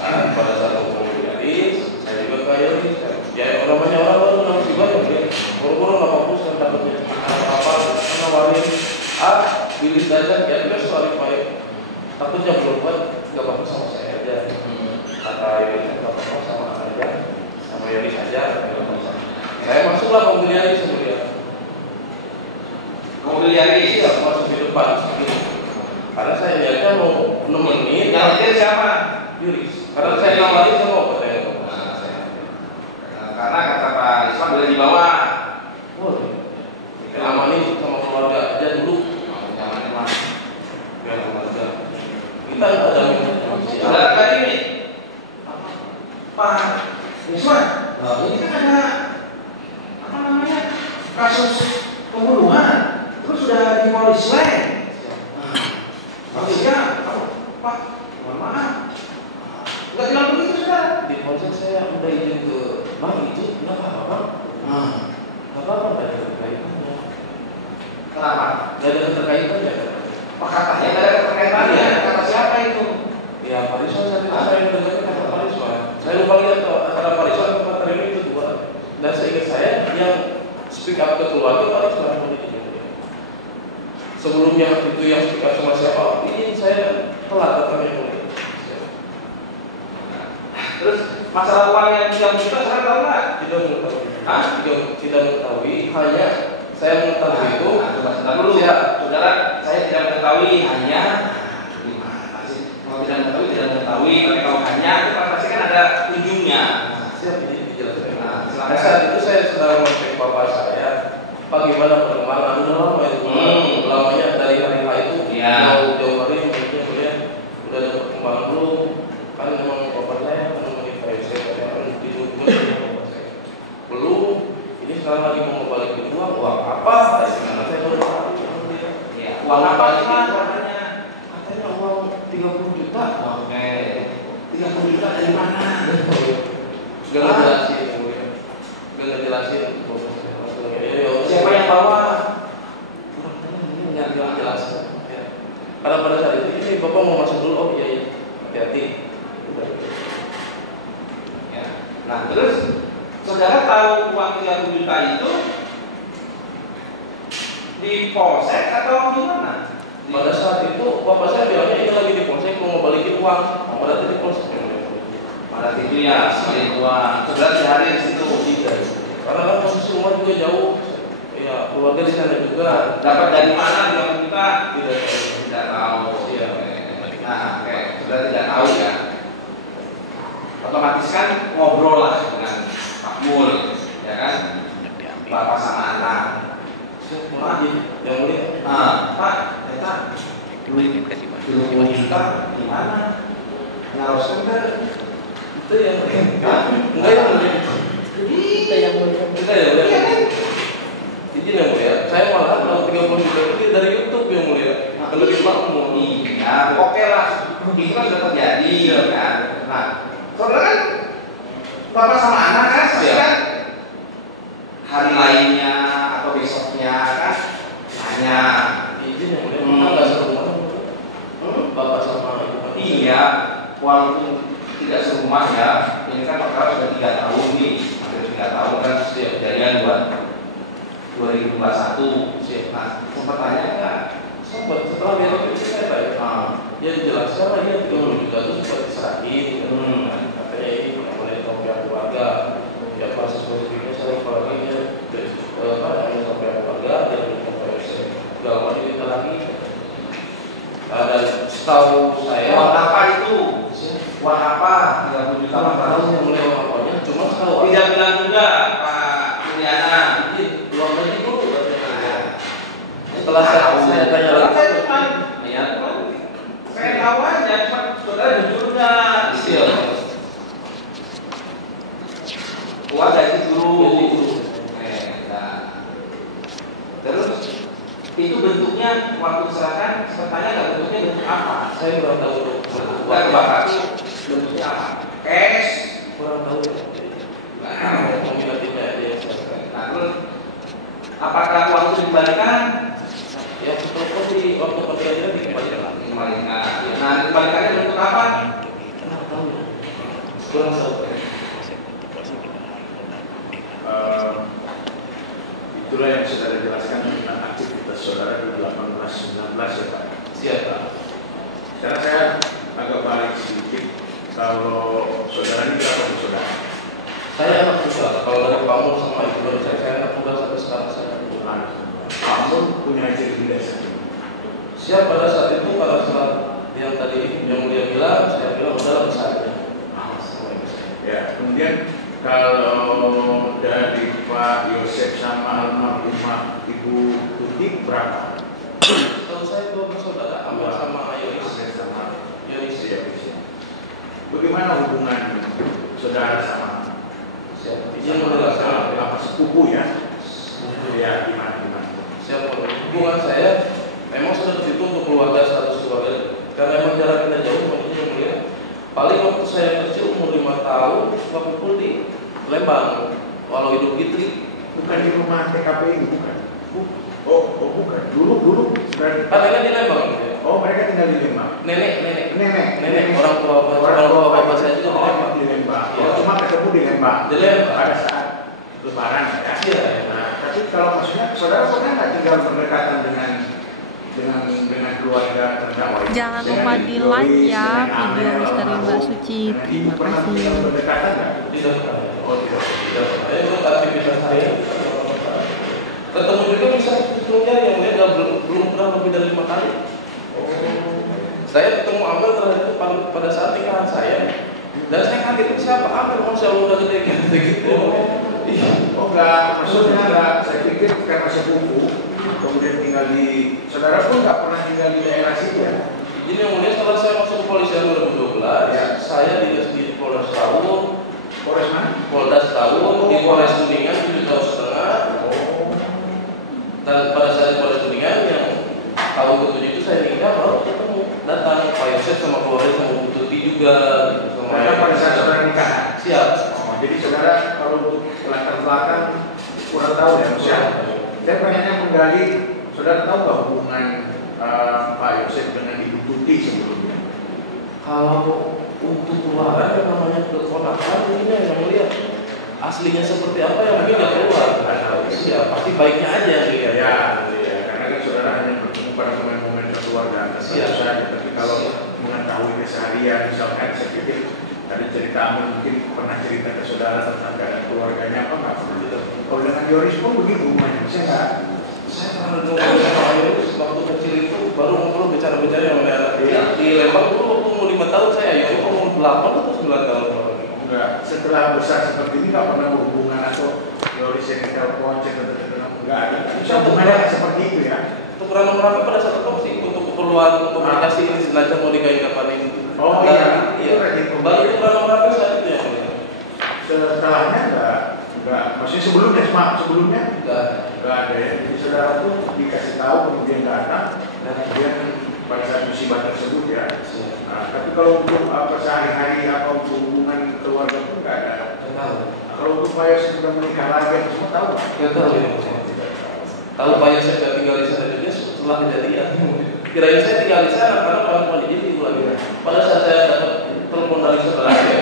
Nah, pada saat aku mau Iris, saya juga ke Iris. Ya namanya orang baru nama juga ya. Buru-buru nggak fokus kan dapatnya apa nawarin Iris saja ya dia soal baik. Takutnya belum buat nggak apa-apa sama saya aja. Kata Iris nggak apa-apa sama aja, sama Iris saja. Saya masuklah mobil Iris kemudian. mobil Yaris. Iya, masuk di depan. Karena saya lihatnya mau nemenin. Yang dia siapa? Iris. Karena saya nawarin sama katanya. Karena kata Pak Isma boleh dibawa. Boleh. Amanin sama keluarga aja dulu. Nyamannya mah. Biar keluarga. Kita ada Saudara kali ini. Pak Isma. Ini kan ada apa namanya kasus pembunuhan. Terus sudah diponis lain. Maksudnya, Pak, mohon maaf. Enggak bilang begitu sudah. di ponsel saya udah izin ke bang itu nggak apa-apa bang. Nggak apa-apa nggak ada keterkaitannya. Kenapa? Nggak ada keterkaitannya. Pak katanya nggak ada keterkaitannya. Kata siapa itu? Ya Pak Rizwan saya dengarnya kata Pak Rizwan. Saya lupa lihat antara Pak Rizwan sama Pak Remi itu dua. Dan seingat saya yang speak up ke keluarga Pak Rizwan. Sebelumnya itu yang speak up sama siapa? Ini saya telat datangnya. Terus masalah uang yang kita saya tahu nggak? Tidak mengetahui. Hah? Tidak mengetahui. Hanya saya mengetahui itu. Coba dulu. Saudara, saya tidak mengetahui hanya gimana sih? Kalau tidak mengetahui, tapi kalau hanya itu pasti kan ada ujungnya. Siap ini dijelaskan. Nah, Pada saat itu saya sedang mengecek bapak saya. Bagaimana perkembangan udah lama itu? Lamanya dari hari H itu. Iya. Jauh hari kemudian udah ada perkembangan belum? Kan memang bapak saya menemani saya belum. Ini sekarang lagi mau balikin uang apa? Gimana saya baru tahu. Ya, uang apa sih Mas? Katanya uang 30 juta. Oke. 30 juta dari mana? Gak ngejelasin kemudian. Gak ngejelasin. Siapa yang bawa? Nggak jelasin. Ya. Karena pada saat itu ini bapak mau masuk dulu. Oh iya hati-hati. Ya. Nah terus saudara tahu uang 30 juta itu di polsek atau gimana? Pada saat itu bapak saya bilangnya ini lagi di polsek mau balikin uang. Berarti di polsek. Pada itu ya sekali uang. Saudara sehari di situ. Tidak. Karena kan posisi rumah juga jauh. Ya keluarga di sana juga. Dapat dari mana 30 juta? Tidak tahu. Iya. Nah, oke. Saudara tidak tahu ya. Otomatis kan ngobrol lah dengan Pak Mul, ya kan? Bapak sama anak. Pak, yang mulia. Pak, kita dulu juta di mana? Ngaroskan kan? Itu yang enggak yang mulia. Kita yang mulia. Kita ya mulia. Izin yang mulia. Saya malah kalau 30 juta itu dari YouTube yang mulia. Lebih makmur. Iya, oke lah. Itu kan sudah terjadi, kan? Nah, saudara kan bapak sama anak kan, pasti kan hari lainnya atau besoknya kan nanya. Izin yang mulia. Enggak serumah. Bapak sama ibu. Iya, walaupun tidak serumah ya. Ini kan perkara sudah 3 tahun nih, hampir 3 tahun kan setiap kejadian buat 2021. Nah, sempat tanya nggak? Sempat setelah dia itu saya tanya. Dia dijelaskan lah dia 30 juta itu sempat diserahin. Katanya ini mulai tanggung keluarga. Ya proses positifnya saya apalagi dia sampai keluarga dan keluarga segala macam lagi. Dan setahu saya Uang apa itu? Uang apa? 30 juta kalau apa? tahu yang mulai awalnya cuma setahu Tidak bilang juga Pak Juliana. jadi uang lagi dulu katanya. Setelah saya tanya lagi, Saya cuma saya tahu aja, cuma saudara jujur nggak? siap. Uang gaji guru. Gaji guru. Nah. Terus itu bentuknya waktu serahkan, sertanya nggak bentuknya bentuk apa? Saya kurang tahu Bukan bapak itu bentuknya apa? Cash. kurang tahu. Nah, Nominatifnya ada yang saya. nah, terus apakah uang itu dikembalikan? Ya setelah di waktu pembelajaran dikembalikan. Dikembalikan. Nah, dikembalikannya bentuk apa? Kurang tahu ya. Kurang tahu. Itulah yang saudara jelaskan tentang aktivitas saudara di 18-19 ya Pak. Siap Pak. Sekarang saya agak balik sedikit. Kalau saudara ini berapa saudara? Saya anak tunggal. Kalau dari bangun sama ibu baru saya anak tunggal sampai sekarang saya anak tunggal. Kamu punya istri tidak satu. Siap pada saat itu pada saat yang tadi yang dia bilang, saya bilang udah bisa aja. Ya, kemudian kalau dari Pak Yosef sama almarhumah Ibu Tuti berapa? Kalau saya dua bersaudara, Amel sama Yoris. Yosef sama Yoris ya. Bagaimana hubungan saudara sama siap. Izin menjelaskan apa sepupu ya? Ya, gimana? siap. Hubungan saya memang sudah di situ untuk keluarga, status keluarga. Karena memang jarak kita jauh, makanya yang mulia. Paling waktu saya kecil umur 5 tahun, suka kumpul di Lembang. Walau Idul Fitri. Bukan di rumah TKPI, bukan? Oh, bukan. Dulu berarti. Kan di Lembang. Ya. Oh, mereka tinggal di Lembang. Nenek. Orang tua bapak saya juga di Lembang. Di Lembang. Ya. Oh, cuma ketemu di Lembang. Di Lembang. Pada saat Lebaran ya. Iya. Nah, tapi kalau maksudnya saudara pernah nggak tinggal berdekatan dengan keluarga terdakwa? Jangan lupa di like ya video Misteri Mbak Suci. Terima kasih. Berdekatan nggak? Tidak pernah. Oh, tidak. Saya itu aktivitas saya. Ketemu juga bisa sebelumnya yang dia belum pernah lebih dari 5 kali. Saya ketemu Amel terakhir itu pada saat nikahan saya. Dan saya kaget itu siapa Amel? Masya Allah udah gede gitu. Oh enggak, maksudnya enggak. Saya pikir karena sepupu, kemudian tinggal di saudara pun nggak pernah tinggal di daerah situ ya. Jadi yang mulia setelah saya masuk kepolisian 2012, Ya. saya di Polres Tawun, Polres mana? Polres Tawun, di Polres Kuningan 7 tahun setengah. Dan pada saat di Polres Kuningan yang tahun ke-7 itu saya nikah baru ketemu datang Pak Yosef sama keluarga sama Bu Tuti juga gitu, sama Mereka pada saat saudara nikah. siap. Oh, jadi saudara kalau untuk latar belakang kurang tahu ya Mas ya. Saya pengennya menggali, saudara tahu nggak hubungan Pak Yosef dengan Ibu Tuti sebelumnya? Kalau untuk keluarga yang namanya keponakan ini yang melihat aslinya seperti apa yang mungkin nggak keluar. Siap, pasti baiknya aja yang lihat. Ya, karena kan saudara hanya bertemu pada momen-momen keluarga. Siap. Tapi kalau mengetahui keseharian, misalkan saya pikir ada cerita mungkin pernah cerita ke saudara tentang keadaan keluarganya apa nggak pernah. Kalau dengan Yoris pun begitu hubungannya, bisa nggak? Saya pernah ngobrol sama Ayus waktu kecil itu baru ngobrol bicara-bicara yang anak di Lembang dulu waktu umur 5 tahun saya Ayus umur 8 atau 9 tahun. Enggak. Setelah besar seperti ini nggak pernah berhubungan atau Yoris yang telepon nggak ada. Bisa hubungannya seperti itu ya? Untuk nomor HP pada saat itu sih untuk keperluan komunikasi ini sengaja mau dikain kapan ini. Oh iya, itu rajin Baru itu nomor HP saat itu ya. Setelahnya enggak. Maksudnya sebelumnya Enggak. Enggak ada ya. Jadi saudara pun dikasih tahu kemudian datang dan kemudian pada saat musibah tersebut ya. Nah, tapi kalau untuk apa sehari-hari apa untuk hubungan keluarga pun enggak ada. Tahu. Nah, kalau untuk Pak Yosef sudah menikah lagi apa semua tahu nggak? Enggak tahu ya. Tahu Pak Yosef saya tinggal di sana juga setelah kejadian. Kirain saya tinggal di sana karena orang tua jadi itu lagi. Pada saat saya dapat telepon dari saudara saya,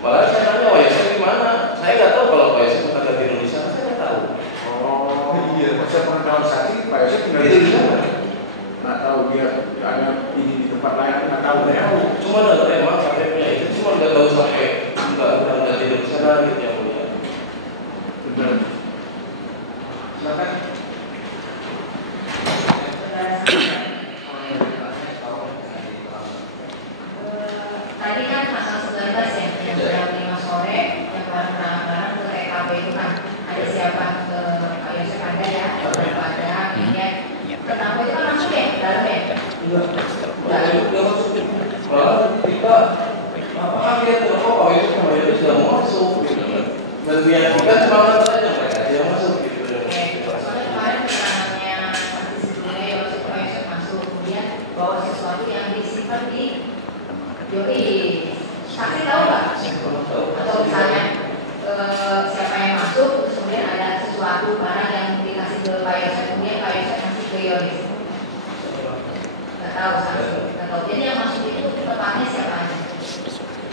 malah saya nanya Pak Yosef di mana? Saya nggak tahu kalau Pak Yosef berada di Indonesia. Saya nggak tahu. Oh iya. Masa pengetahuan saksi Pak Yosef tinggal Itu di di sana. sana. Nggak tahu dia ada ini di tempat lain nggak tahu ya. Cuma dengar emang KTP-nya itu cuma nggak tahu sampai nggak di Indonesia gitu yang mulia. Benar. Silakan. dalam ya? Enggak, dia masuk. Malah kita apakah dia terkopau itu kembali sudah mau masuk gitu kan? Dan dia juga cuma aja mereka dia masuk gitu. Soalnya kemarin keterangannya sebelumnya yang masuk kemudian bawa sesuatu yang disimpan di Yoi. Saksi tahu nggak? Atau misalnya siapa yang masuk terus kemudian ada sesuatu barang yang dikasih ke Pak Yosef kemudian Pak Yosef kasih ke Yoris. Nggak tahu saksi. Nggak tahu. Jadi yang masuk itu tempatnya siapa aja?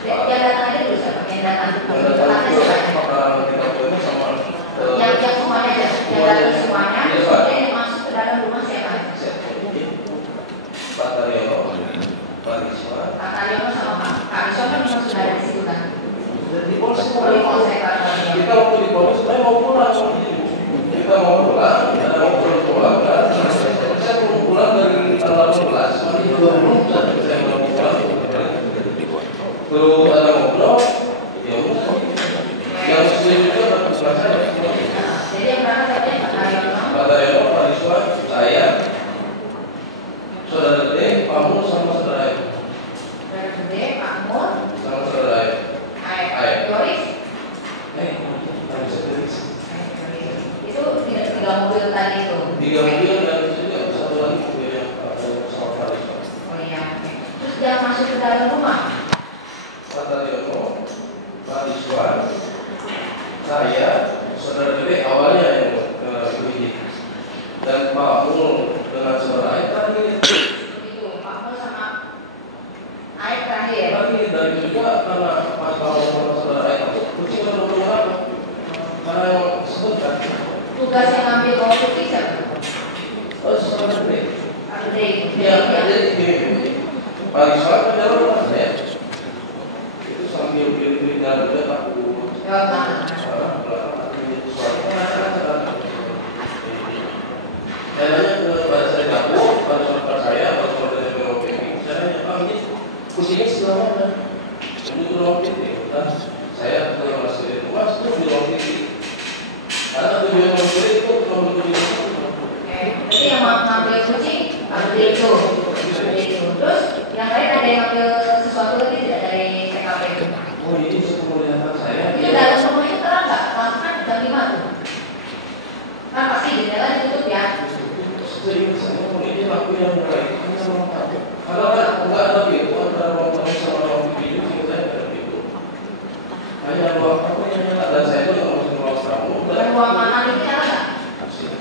Yang datang aja dulu siapa? Yang datang tempatnya siapa aja? Yang semuanya aja. Yang datang semuanya. Kemudian yang masuk ke dalam rumah siapa aja? Pak Taryono, Pak Riswan. Pak Taryono sama Pak Riswan kan memang sudah ada di situ kan? Di polsek Kita waktu di polsek sebenarnya mau pulang. Kita mau pulang, kita mau pulang kan? Saya belum pulang dari tanggal 18, hari 20 saya belum pulang. Terus ada ngobrol, ya udah. Yang sudah juga dapat saya. jadi yang berangkat siapa? Pak Taryono. Pak Taryono, Pak Riswan, saya, saudara gede, Pak Mul sama saudara Ayu. Saudara gede, Pak Mul, Sama saudara Ayu. Yoris. Harus Yoris. Itu tiga mobil tadi itu. 3 mobil dan juga satu lagi mobil yang sama Pak Riswan. Oh iya. Terus yang masuk ke dalam rumah. Pak Taryono, Pak Riswan, saya, saudara gede awalnya yang ke Widi, dan Pak Mul dengan saudara Ayu tadi. Itu Pak Mul sama Aik terakhir. Tadi dan juga karena Pak Mul sama saudara Ayu kucing kan belum apa, karena yang sebutkan. Tugas yang ngambil bawa putih siapa? Oh, saudara gede. Pak Gede itu. Ya, jadi gini, Pak Riswan kan jalan rumah saya. Itu sambil pilih-pilih jalan dia takut. Lewat mana? Saya nanya kepada saya dapur, pada saudara saya, pada saudara yang belum pilih. Saya nanya, Pak, ini kucingnya sebelah mana? Ini di ruang TV. Dan saya kalau masuk di rumah, itu di ruang TV. Karena tujuan ruang TV itu untuk menuju Jadi yang ngambil kucing, Pak Gede itu. Terus yang lain ada yang ngambil sesuatu lagi tidak dari TKP itu? oh ini sepengeliatan saya. Itu dalam rumah itu terang nggak? Kan jam 5 tuh. Kan pasti jendela ditutup ya. Seingat saya, ini aku yang mulai. Kalau enggak ada pintu antara ruang tamu sama ruang TV, seingat saya ada pintu. Hanya ruang tamu yang nyala dan saya juga masuk ruang tamu. Dan ruang makan itu nyala nggak?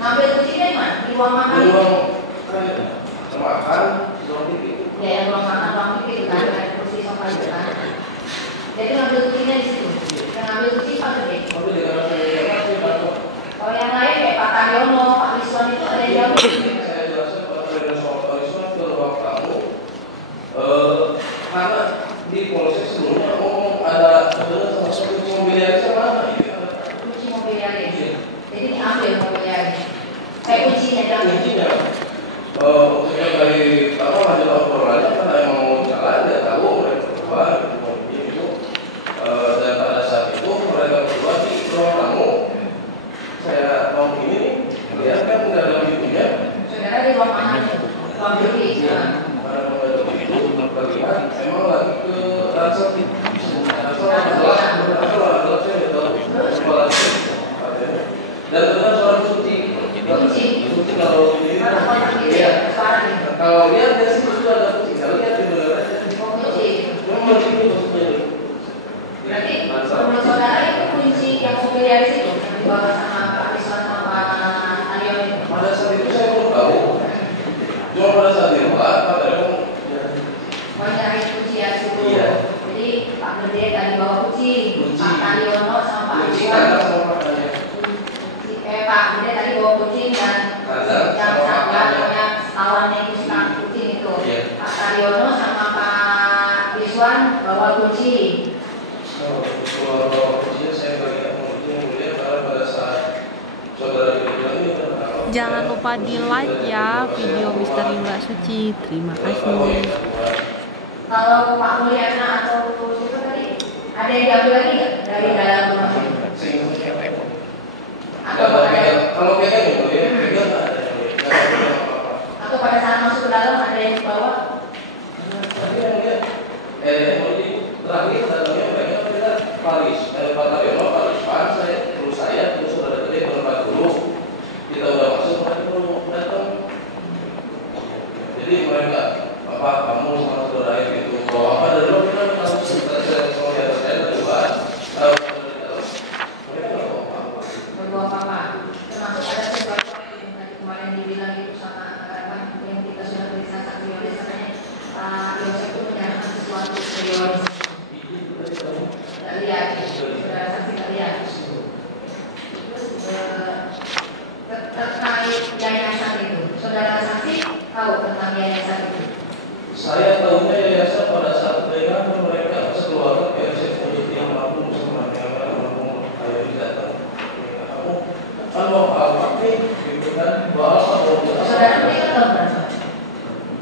Ngambil kucingnya di mana? Di ruang makan Di itu? ruang makan, ruang TV. Ya, yang ruang makan, ruang TV itu kan ada kursi sofa itu kan. Jadi ngambil kucingnya di situ. Yang ngambil kucing Pak Gede. Tapi dengan saya masih banyak. Kalau yang lain kayak Pak Taryono, Pak Riswan itu ada yang jauh. Saya jelaskan pada Trailer soal Riswan ke ruang tamu. Karena di polsek sebelumnya ngomong ada sama kunci mobiliarisnya mana? Kunci mobiliaris. Jadi diambil mobiliaris. Kayak kuncinya diambil. Kuncinya. Untuk dari apa lanjut obrolannya karena emang mau jalan dia tahu mereka berdua gitu. Dan pada saat itu mereka berdua di ruang tamu. Saya mau ini lihat kan nggak ada pintunya. Saudara di ruang mana? Ruang TV. Karena nggak ada pintu terlihat emang lagi ke ransel. Dan benar suara kunci. Kunci kalau ini kalau lihat dia sih sudah ada kunci. Kalau lihat di benar aja. Memang ini maksudnya. Berarti menurut saudara itu kunci yang mobiliaris itu yang dibawa sama Pak Riswan sama Pak Taryono itu. Pada saat itu saya belum tahu. Cuma pada saat di luar, Pak Taryono Mau cari kunci ya situ. Iya. Jadi Pak Gede tadi bawa kunci. Pak Taryono sama Pak kunci Riswan. ada sama Pak Taryono. Pak Gede tadi bawa kucing dan yang yang lawannya itu setengah kucing itu. Iya. Pak Taryono sama Pak Riswan bawa kunci. Kalau kuncinya saya bagikan kunci yang mulia karena pada saat saudara bilang ini tertawa. Jangan lupa di like ya video Misteri Mbak Suci. Terima kasih. Kalau Pak Mulyana atau siapa tadi ada yang diambil lagi nggak dari dalam rumah? Atau kalau pegang ya boleh, pegang nggak ada yang boleh. Atau Atau pada saat masuk ke dalam ada yang bawa? Tadi yang lihat, terakhir datangnya mereka bilang Pak Taryono, Pak Rispan, saya terus saudara gede berempat dulu. Kita udah masuk, mereka baru datang. Jadi mereka, Bapak, kamu sama saudara itu bawa apa dari luar? Kita tahu saya sama di atas saya dari luar, tahu dari dalam. Mereka nggak bawa apa-apa. Berbawa apa? Termasuk ada sesuatu yang tadi kemarin dibilang itu sama yang kita sudah periksa saksi Yoris, katanya Pak Yosef itu menyerahkan sesuatu ke Yoris. Tidak lihat, saudara saksi tidak lihat. Terus terkait yayasan itu, saudara saksi tahu tentang yayasan itu? Saya tahunya yayasan pada saat dengan mereka sekeluarga PSF untuk yang mampu sama yang mampu ayo datang. Kamu kan mau apa nih? Gitu kan? Bawa apa? Saudara menikah tahun berapa?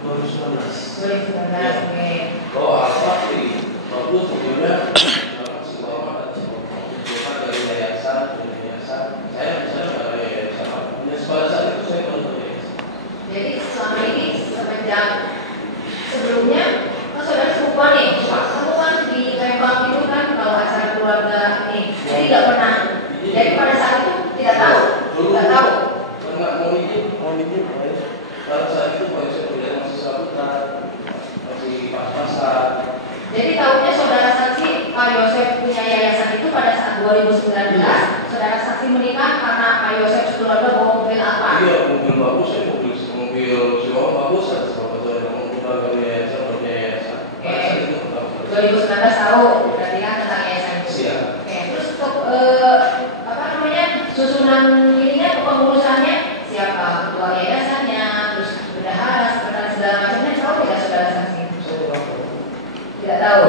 2019. 2019, oke. Bawa apa nih? Bagus sebelumnya masih bawa cuma dari yayasan. Saya misalnya nggak ada yayasan. Pada saat itu saya tahu yayasan. Jadi selama ini semenjak sebelumnya kan saudara sepupuan nih, kamu kan di Lembang itu kan kalau acara keluarga nih, jadi nggak pernah. Jadi pada saat itu tidak tahu, nggak tahu. Karena mau izin, pada saat itu saya kuliah masih sabutan, masih pas-pasan. Jadi tahunya saudara saksi Pak Yosef punya yayasan itu pada saat 2019, saudara saksi menikah karena Pak Yosef sekeluarga bawa mobil apa? Iya, mobil bagus ya, mobil semua bagus ada sebab saya mobil dari yayasan. Pada saat itu 2019 tahu, berarti kan tentang yayasan itu. siap. Oke, terus untuk apa namanya susunan ininya kepengurusannya siapa? Ketua yayasannya, terus bendahara, sekretaris segala macamnya tahu tidak saudara saksi? Tidak tahu.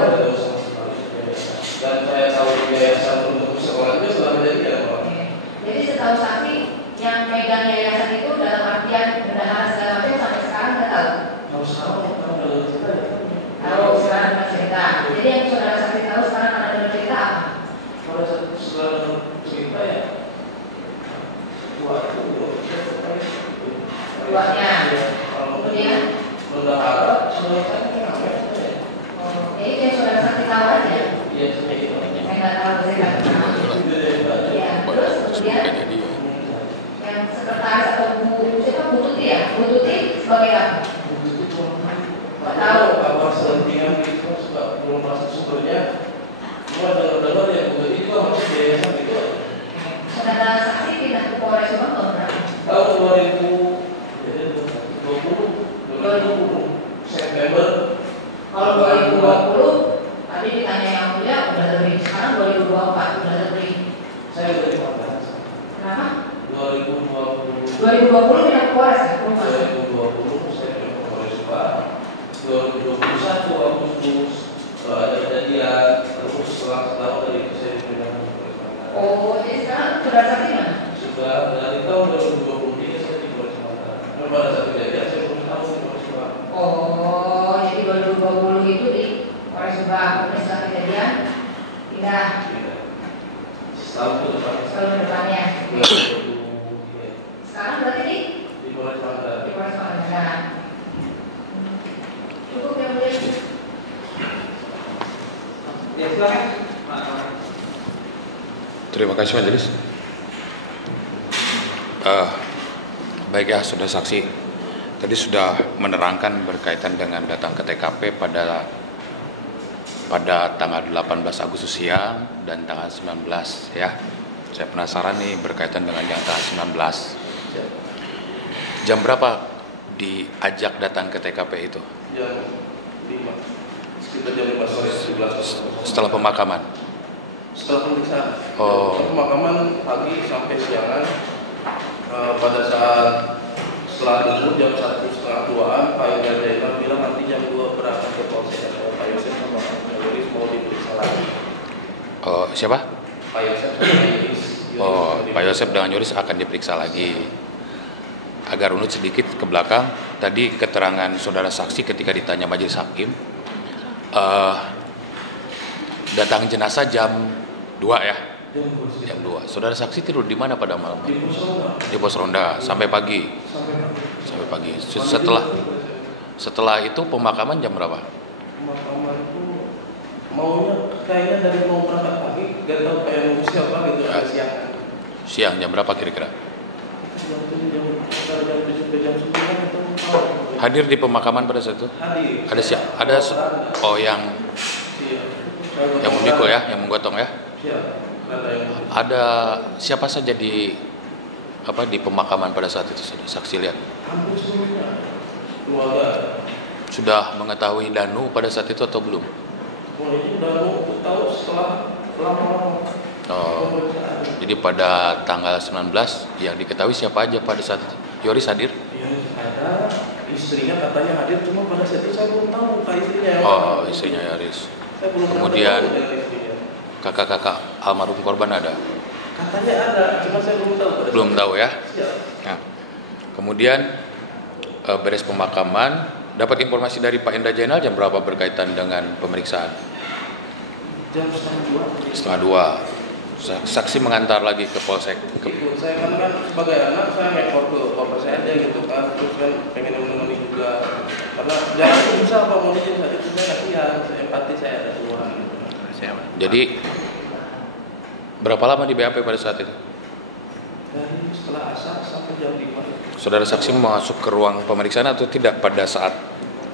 Dan saya tahu yayasan untuk sekolah itu setelah menjadi apa? Oke. Jadi setahu saksi yang megang yayasan itu dalam artian bendahara segala macam sampai sekarang nggak tahu. Tahu sekarang kan ada cerita ya. Tahu sekarang ada cerita. Jadi yang saudara saksi tahu sekarang ada cerita apa? Pada saat setelah cerita ya, Keluarnya. Kalau Kemudian bendahara, sebenarnya kan apa ya? jadi yang saudara saksi tahu aja. Iya, seperti itu. Saya nggak tahu, saya nggak kenal. Ya, terus kemudian yang sekretaris atau siapa Bu Tuti ya? Bu Tuti sebagai apa? Nggak tahu. Apa selentingan gitu, belum masuk sumbernya. Cuma dengar-dengar ya, begitu juga masih di yayasan gitu. Saudara saksi pindah ke Polres Subang tahun berapa? Tahun 2020 September. Kalau 2020 tadi ditanya yang mulia udah lebih. Sekarang 2024 udah lebih. Saya udah di Pantas. Kenapa? 2020 pindah ke Polres ya? Lupa. 2020 saya pindah ke Polres Subang. 2021 Agustus ada kejadian, terus setelah setahun dari itu saya pindah ke Polres Pantas. Oh, jadi sekarang saudara saksi mana? Sudah dari tahun 2023 saya di Polres Pantas. Pada saat kejadian saya belum tahu di Polres Subang. Oh, jadi 2020 itu di Polres Subang. Kemudian setelah kejadian pindah Setahun ke depan. tahun depannya. 2023. Sekarang berarti Di Polres Pantas. di Polres Pangandaran. Cukup yang mulia. Ya silakan. Terima kasih majelis. Baik ya, sudah saksi. Tadi sudah menerangkan berkaitan dengan datang ke TKP pada tanggal 18 Agustus siang dan tanggal 19 ya. Saya penasaran nih berkaitan dengan yang tanggal 19. Jam berapa diajak datang ke TKP itu? Jam 5. Sekitar jam 5 sore 11. Setelah pemakaman. Setelah pemeriksaan. Oh. Pemakaman pagi sampai siangan. Pada saat setelah dulu jam 1:30 Pak Yosef bilang nanti jam 2 berangkat ke Polsek. Pak Yosef sama Pak Yoris mau diperiksa lagi. Siapa? Pak Yosef sama Yoris. Pak Yosef dengan Yoris akan diperiksa lagi. Agar runut sedikit ke belakang, tadi keterangan saudara saksi ketika ditanya majelis hakim, datang jenazah jam 2 ya? Jam 2. Saudara saksi tidur di mana pada malam? Di pos ronda. Di pos ronda sampai pagi. Sampai Sampai pagi. Setelah itu pemakaman jam berapa? Pemakaman itu maunya kayaknya dari mau berangkat pagi, gak tahu kayak nunggu siapa gitu ada siang. Siang jam berapa kira-kira? Jam 7 jam 9 itu tahu. Hadir di pemakaman pada saat itu? Hadir. Ada oh yang memikul ya, yang menggotong ya? Iya, ada yang Ada siapa saja di pemakaman pada saat itu, saksi lihat? hampir semuanya keluarga. Sudah mengetahui Danu pada saat itu atau belum? Oh, ini udah mau tahu setelah lama-lama. Oh, jadi pada tanggal 19 yang diketahui siapa aja pada saat itu? Yoris hadir? Iya, ada istrinya katanya hadir, cuma pada saat itu saya belum tahu kak istrinya. Oh, istrinya Yoris. Saya belum Kemudian tahu dari istrinya. kakak-kakak almarhum korban ada? Katanya ada, cuma saya belum tahu. Belum tahu ya? Iya. Nah, kemudian beres pemakaman, dapat informasi dari Pak Indra Jainal jam berapa berkaitan dengan pemeriksaan? Jam 1:30. 1:30. Saksi mengantar lagi ke Polsek. Ikut saya kan sebagai anak saya ngekor ke bapak saya aja gitu kan, terus kan pengen menemani juga karena jangan susah apa mau dijin saat itu saya kasihan, empati saya ada semua. Jadi berapa lama di BAP pada saat itu? Dari setelah asar sampai jam 5. Saudara saksi masuk ke ruang pemeriksaan atau tidak pada saat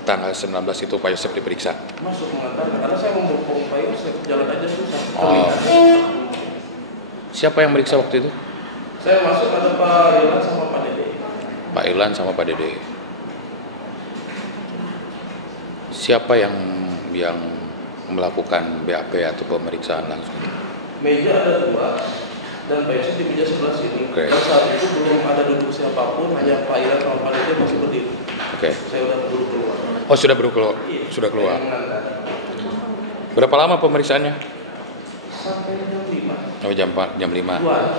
tanggal 19 itu Pak Yosef diperiksa? Masuk mengantar karena saya membopong Pak Yosef jalan aja susah. Oh. Siapa yang meriksa waktu itu? Saya masuk ada Pak Irlan sama Pak Dede. Pak Irlan sama Pak Dede. Siapa yang melakukan BAP atau pemeriksaan langsung? Meja ada 2 dan Pak Yosef di meja sebelah sini. Oke. Dan saat itu belum ada duduk siapapun, hanya Pak Irlan sama Pak Dede masih berdiri. Oke. Saya udah buru keluar. Oh, sudah keluar. Iya, Sudah keluar. saya mengantar. Berapa lama pemeriksaannya? Sampai jam 5. Oh, jam 5. 2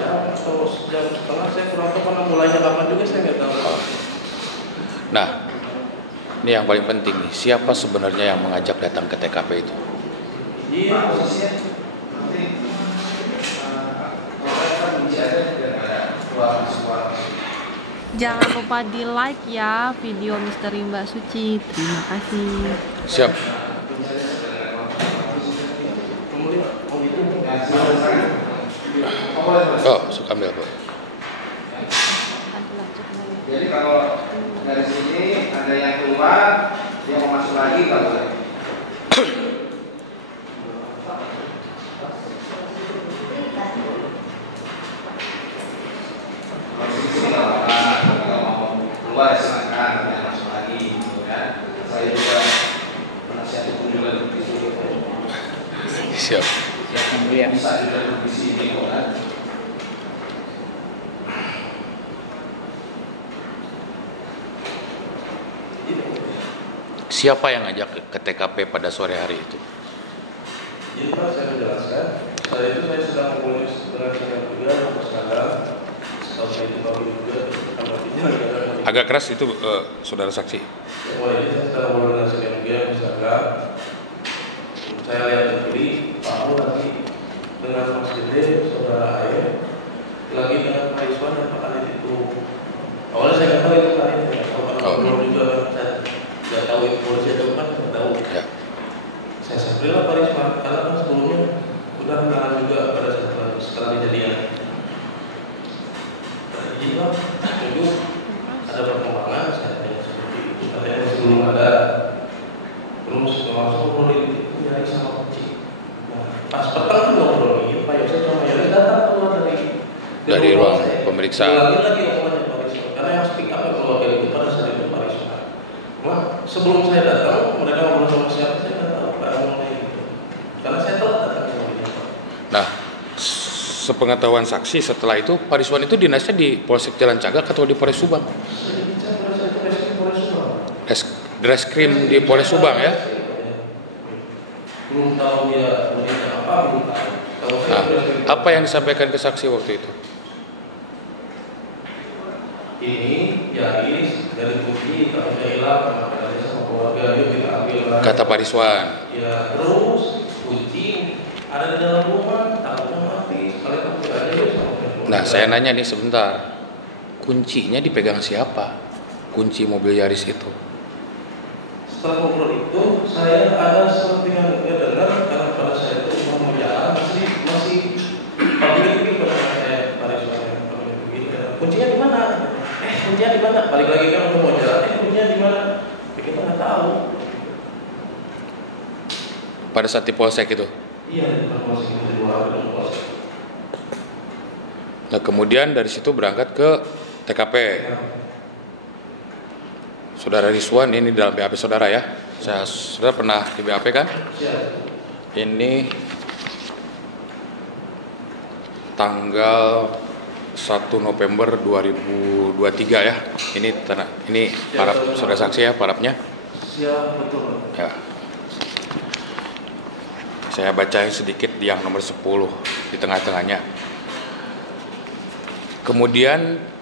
jam atau jam setengah saya kurang tahu karena mulainya kapan juga saya nggak tahu. Oh. Nah, ini yang paling penting nih. Siapa sebenarnya yang mengajak datang ke TKP itu? Iya, posisinya nanti Jangan lupa di like ya video Misteri Mbak Suci. Terima kasih. Siap. Oh, suka ambil apa? Jadi kalau dari sini ada yang keluar, dia mau masuk lagi nggak boleh. Kalau di sini nggak apa-apa, kalau mau keluar ya silakan, tapi jangan masuk lagi, gitu kan. Saya juga penasihat hukum juga duduk di sini. Siap. Bisa juga duduk di sini, kok kan. Siapa yang ngajak ke TKP pada sore hari itu? Jadi Pak saya menjelaskan, saya sedang menulis dengan saya juga sampai sekarang. Setelah saya itu baru juga Agak keras itu saudara saksi. Wah ini saya sedang menjelaskan juga misalkan saya lihat sendiri Pak Amu lagi dengan Mas Dede, saudara Aye, lagi dengan Pak Iswan dan Pak Adit itu. Awalnya saya nggak tahu itu Pak Adit, saya nggak tahu karena belum juga saya nggak tahu itu polisi atau bukan, nggak tahu. Ya. Saya samperin Pak Iswan karena kan sebelumnya udah kenalan juga pada setelah kejadian. Jadi Pak, itu ada perkembangan saya tanya seperti itu. Katanya masih belum ada. Terus langsung ngobrolin itu nyari sama kunci. Nah, pas petang ngobrolin Pak Yosef sama Yoris datang keluar dari ruang saya. pemeriksaan. Ulangi lagi omongannya Pak Risman karena yang speak up keluarga itu pada saat itu Pak Risman. Wah, sebelum saya datang mereka ngobrol sama siapa saya nggak tahu Pak ngomongnya gitu. Karena saya telat datang ke rumahnya Pak. Nah, sepengetahuan saksi setelah itu Pak Rizwan itu dinasnya di Polsek Jalan Cagak atau di Polres Subang? Saya bicara pada saat itu Polres Subang. Reskrim di Polres Subang ya? Belum tahu ya unitnya apa, belum tahu. Kalau Nah, saya apa yang disampaikan ke saksi waktu itu? ini Yaris dari kunci kalau saya hilang maka sama keluarga yuk kita ambil barang. Kata Pak Rizwan. Ya terus kunci ada di dalam rumah takutnya mati kalian takut aja yuk sama keluarga. Nah, saya nanya nih sebentar. Kuncinya dipegang siapa? kunci mobil Yaris itu? Setelah ngobrol itu saya ada seperti yang dengar karena pada saya itu mau jalan masih begini pada saya pada suara begini kuncinya di mana? Kuncinya di mana? Balik lagi kan mau jalan kuncinya di mana? Kita nggak tahu. Pada saat di polsek itu? Iya, di polsek itu di luar polsek. Nah kemudian dari situ berangkat ke TKP. Saudara Rizwan ini dalam BAP saudara ya. Saudara pernah di BAP kan? Ini tanggal 1 November 2023 ya. Ini para saudara saksi ya, parapnya. Siap, betul. Ya. Saya bacain sedikit yang nomor 10 di tengah-tengahnya. Kemudian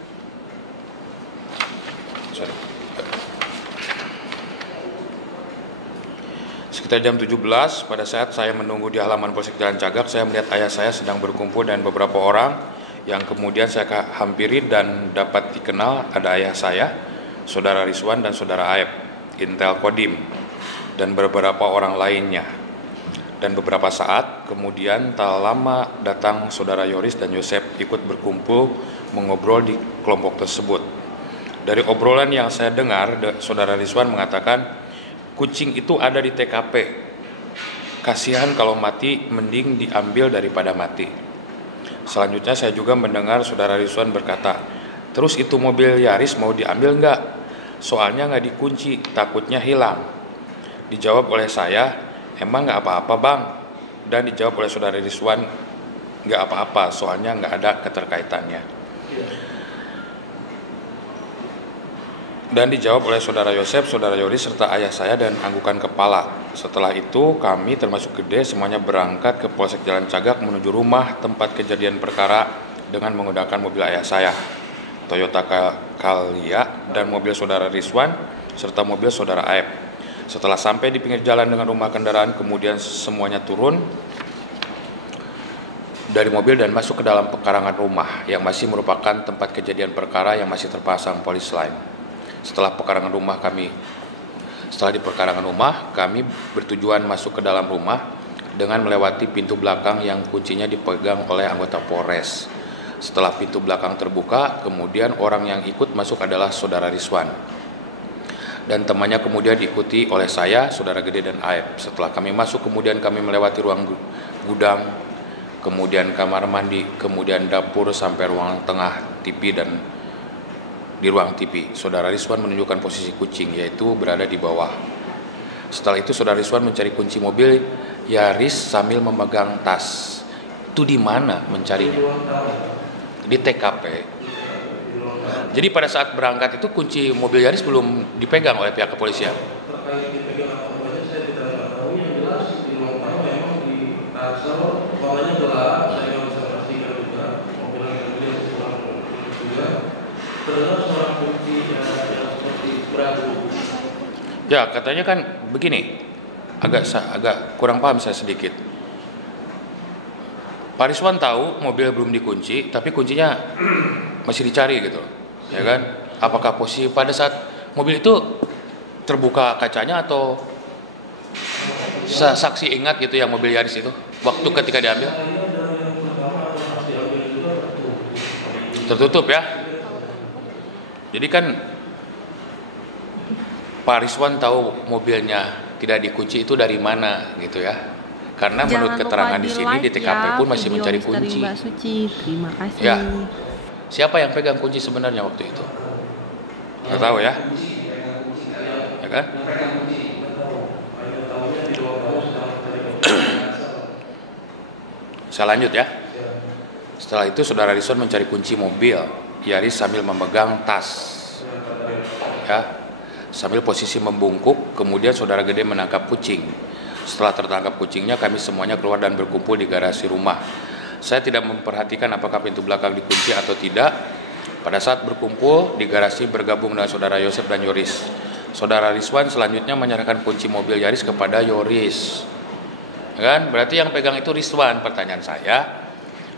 sekitar jam 17 pada saat saya menunggu di halaman Polsek Jalan Cagak, saya melihat ayah saya sedang berkumpul dan beberapa orang yang kemudian saya hampiri dan dapat dikenal. Ada ayah saya, saudara Rizwan dan saudara Aep, Intel Kodim, dan beberapa orang lainnya. Dan beberapa saat kemudian tak lama datang saudara Yoris dan Yosep ikut berkumpul mengobrol di kelompok tersebut. Dari obrolan yang saya dengar, saudara Rizwan mengatakan kucing itu ada di TKP. Kasihan kalau mati, mending diambil daripada mati. Selanjutnya saya juga mendengar saudara Rizwan berkata, terus itu mobil Yaris mau diambil nggak? Soalnya nggak dikunci, takutnya hilang. Dijawab oleh saya, emang nggak apa-apa bang? Dan dijawab oleh saudara Rizwan, nggak apa-apa, soalnya nggak ada keterkaitannya. Dan dijawab oleh saudara Yosep, saudara Yoris, serta ayah saya dan anggukan kepala. Setelah itu kami termasuk gede semuanya berangkat ke Polsek Jalan Cagak menuju rumah tempat kejadian perkara dengan menggunakan mobil ayah saya, Toyota Calya, dan mobil saudara Rizwan serta mobil saudara Aep. Setelah sampai di pinggir jalan dengan rumah kendaraan, kemudian semuanya turun dari mobil dan masuk ke dalam pekarangan rumah yang masih merupakan tempat kejadian perkara yang masih terpasang polis lain. Setelah di pekarangan rumah, kami bertujuan masuk ke dalam rumah dengan melewati pintu belakang yang kuncinya dipegang oleh anggota Polres. Setelah pintu belakang terbuka, kemudian orang yang ikut masuk adalah saudara Rizwan. Dan temannya kemudian diikuti oleh saya, saudara Gede dan Aep. Setelah kami masuk, kemudian kami melewati ruang gudang, kemudian kamar mandi, kemudian dapur sampai ruang tengah TV, dan di ruang TV saudara Rizwan menunjukkan posisi kucing, yaitu berada di bawah. Setelah itu saudara Rizwan mencari kunci mobil Yaris sambil memegang tas. Itu di mana mencarinya? Di TKP. Jadi pada saat berangkat itu kunci mobil Yaris belum dipegang oleh pihak kepolisian. Terkait dipegang atau enggaknya saya tidak tahu. Yang jelas di ruang tamu memang di tarsel warnanya gelap. Saya nggak bisa pastikan juga mobil yang pulang juga. Terdengar suara kunci yang seperti beragu. Ya katanya kan begini, agak kurang paham saya sedikit. Pak Rizwan tahu mobil belum dikunci, tapi kuncinya masih dicari gitu, ya kan? Apakah posisi pada saat mobil itu terbuka kacanya atau saksi ingat gitu yang mobil Yaris itu waktu ketika diambil? Tertutup ya. Jadi kan Pak Rizwan tahu mobilnya tidak dikunci itu dari mana gitu ya. Karena menurut keterangan di sini di TKP pun masih mencari kunci. Mbak Suci, terima kasih. Ya. Siapa yang pegang kunci sebenarnya waktu itu? Nggak tahu ya. Ya kan? Saya lanjut ya. Setelah itu saudara Rizwan mencari kunci mobil Yaris sambil memegang tas. Ya. Sambil posisi membungkuk, kemudian saudara Gede menangkap kucing. Setelah tertangkap kucingnya, kami semuanya keluar dan berkumpul di garasi rumah. Saya tidak memperhatikan apakah pintu belakang dikunci atau tidak. Pada saat berkumpul di garasi bergabung dengan saudara Yosep dan Yoris. Saudara Rizwan selanjutnya menyerahkan kunci mobil Yaris kepada Yoris. Kan? Berarti yang pegang itu Rizwan. Pertanyaan saya,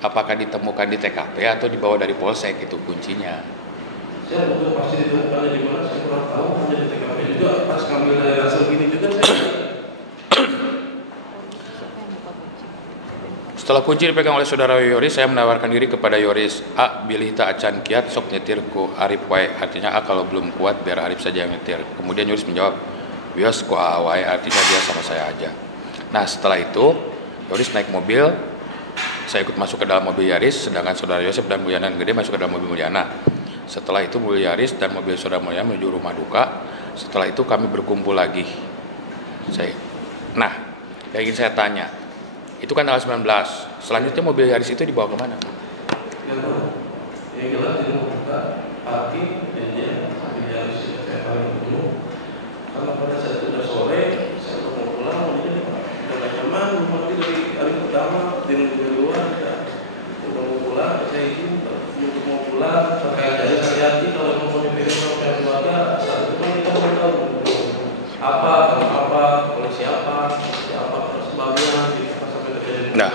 apakah ditemukan di TKP atau dibawa dari Polsek itu kuncinya? Saya belum pasti ditemukan di mana. Setelah kunci dipegang oleh saudara Yoris, saya menawarkan diri kepada Yoris. A, bilih tak acan kiat sok nyetir ku Arif wae. Artinya A kalau belum kuat biar Arif saja yang nyetir. Kemudian Yoris menjawab, bios ku A wae, artinya dia sama saya aja. Nah setelah itu Yoris naik mobil, saya ikut masuk ke dalam mobil Yaris, sedangkan saudara Yosef dan Mulyana Gede masuk ke dalam mobil Mulyana. Setelah itu mobil Yaris dan mobil saudara Mulyana menuju rumah duka. Setelah itu kami berkumpul lagi. Nah, yang ingin saya tanya, itu kan tanggal 19. Selanjutnya mobil Yaris itu dibawa kemana? Yang jelas di rumah duka, parkir, dan dia mobil Yaris itu saya paling dulu. Karena pada saat itu udah sore, saya udah mau pulang, dia udah nyaman, rumah dari hari pertama, di luar, udah mau pulang, saya izin untuk mau pulang, pakai aja hati-hati kalau mau dipegang sama keluarga, saat itu kan kita belum tahu apa, kalau siapa sebabnya, sampai terjadi. Nah,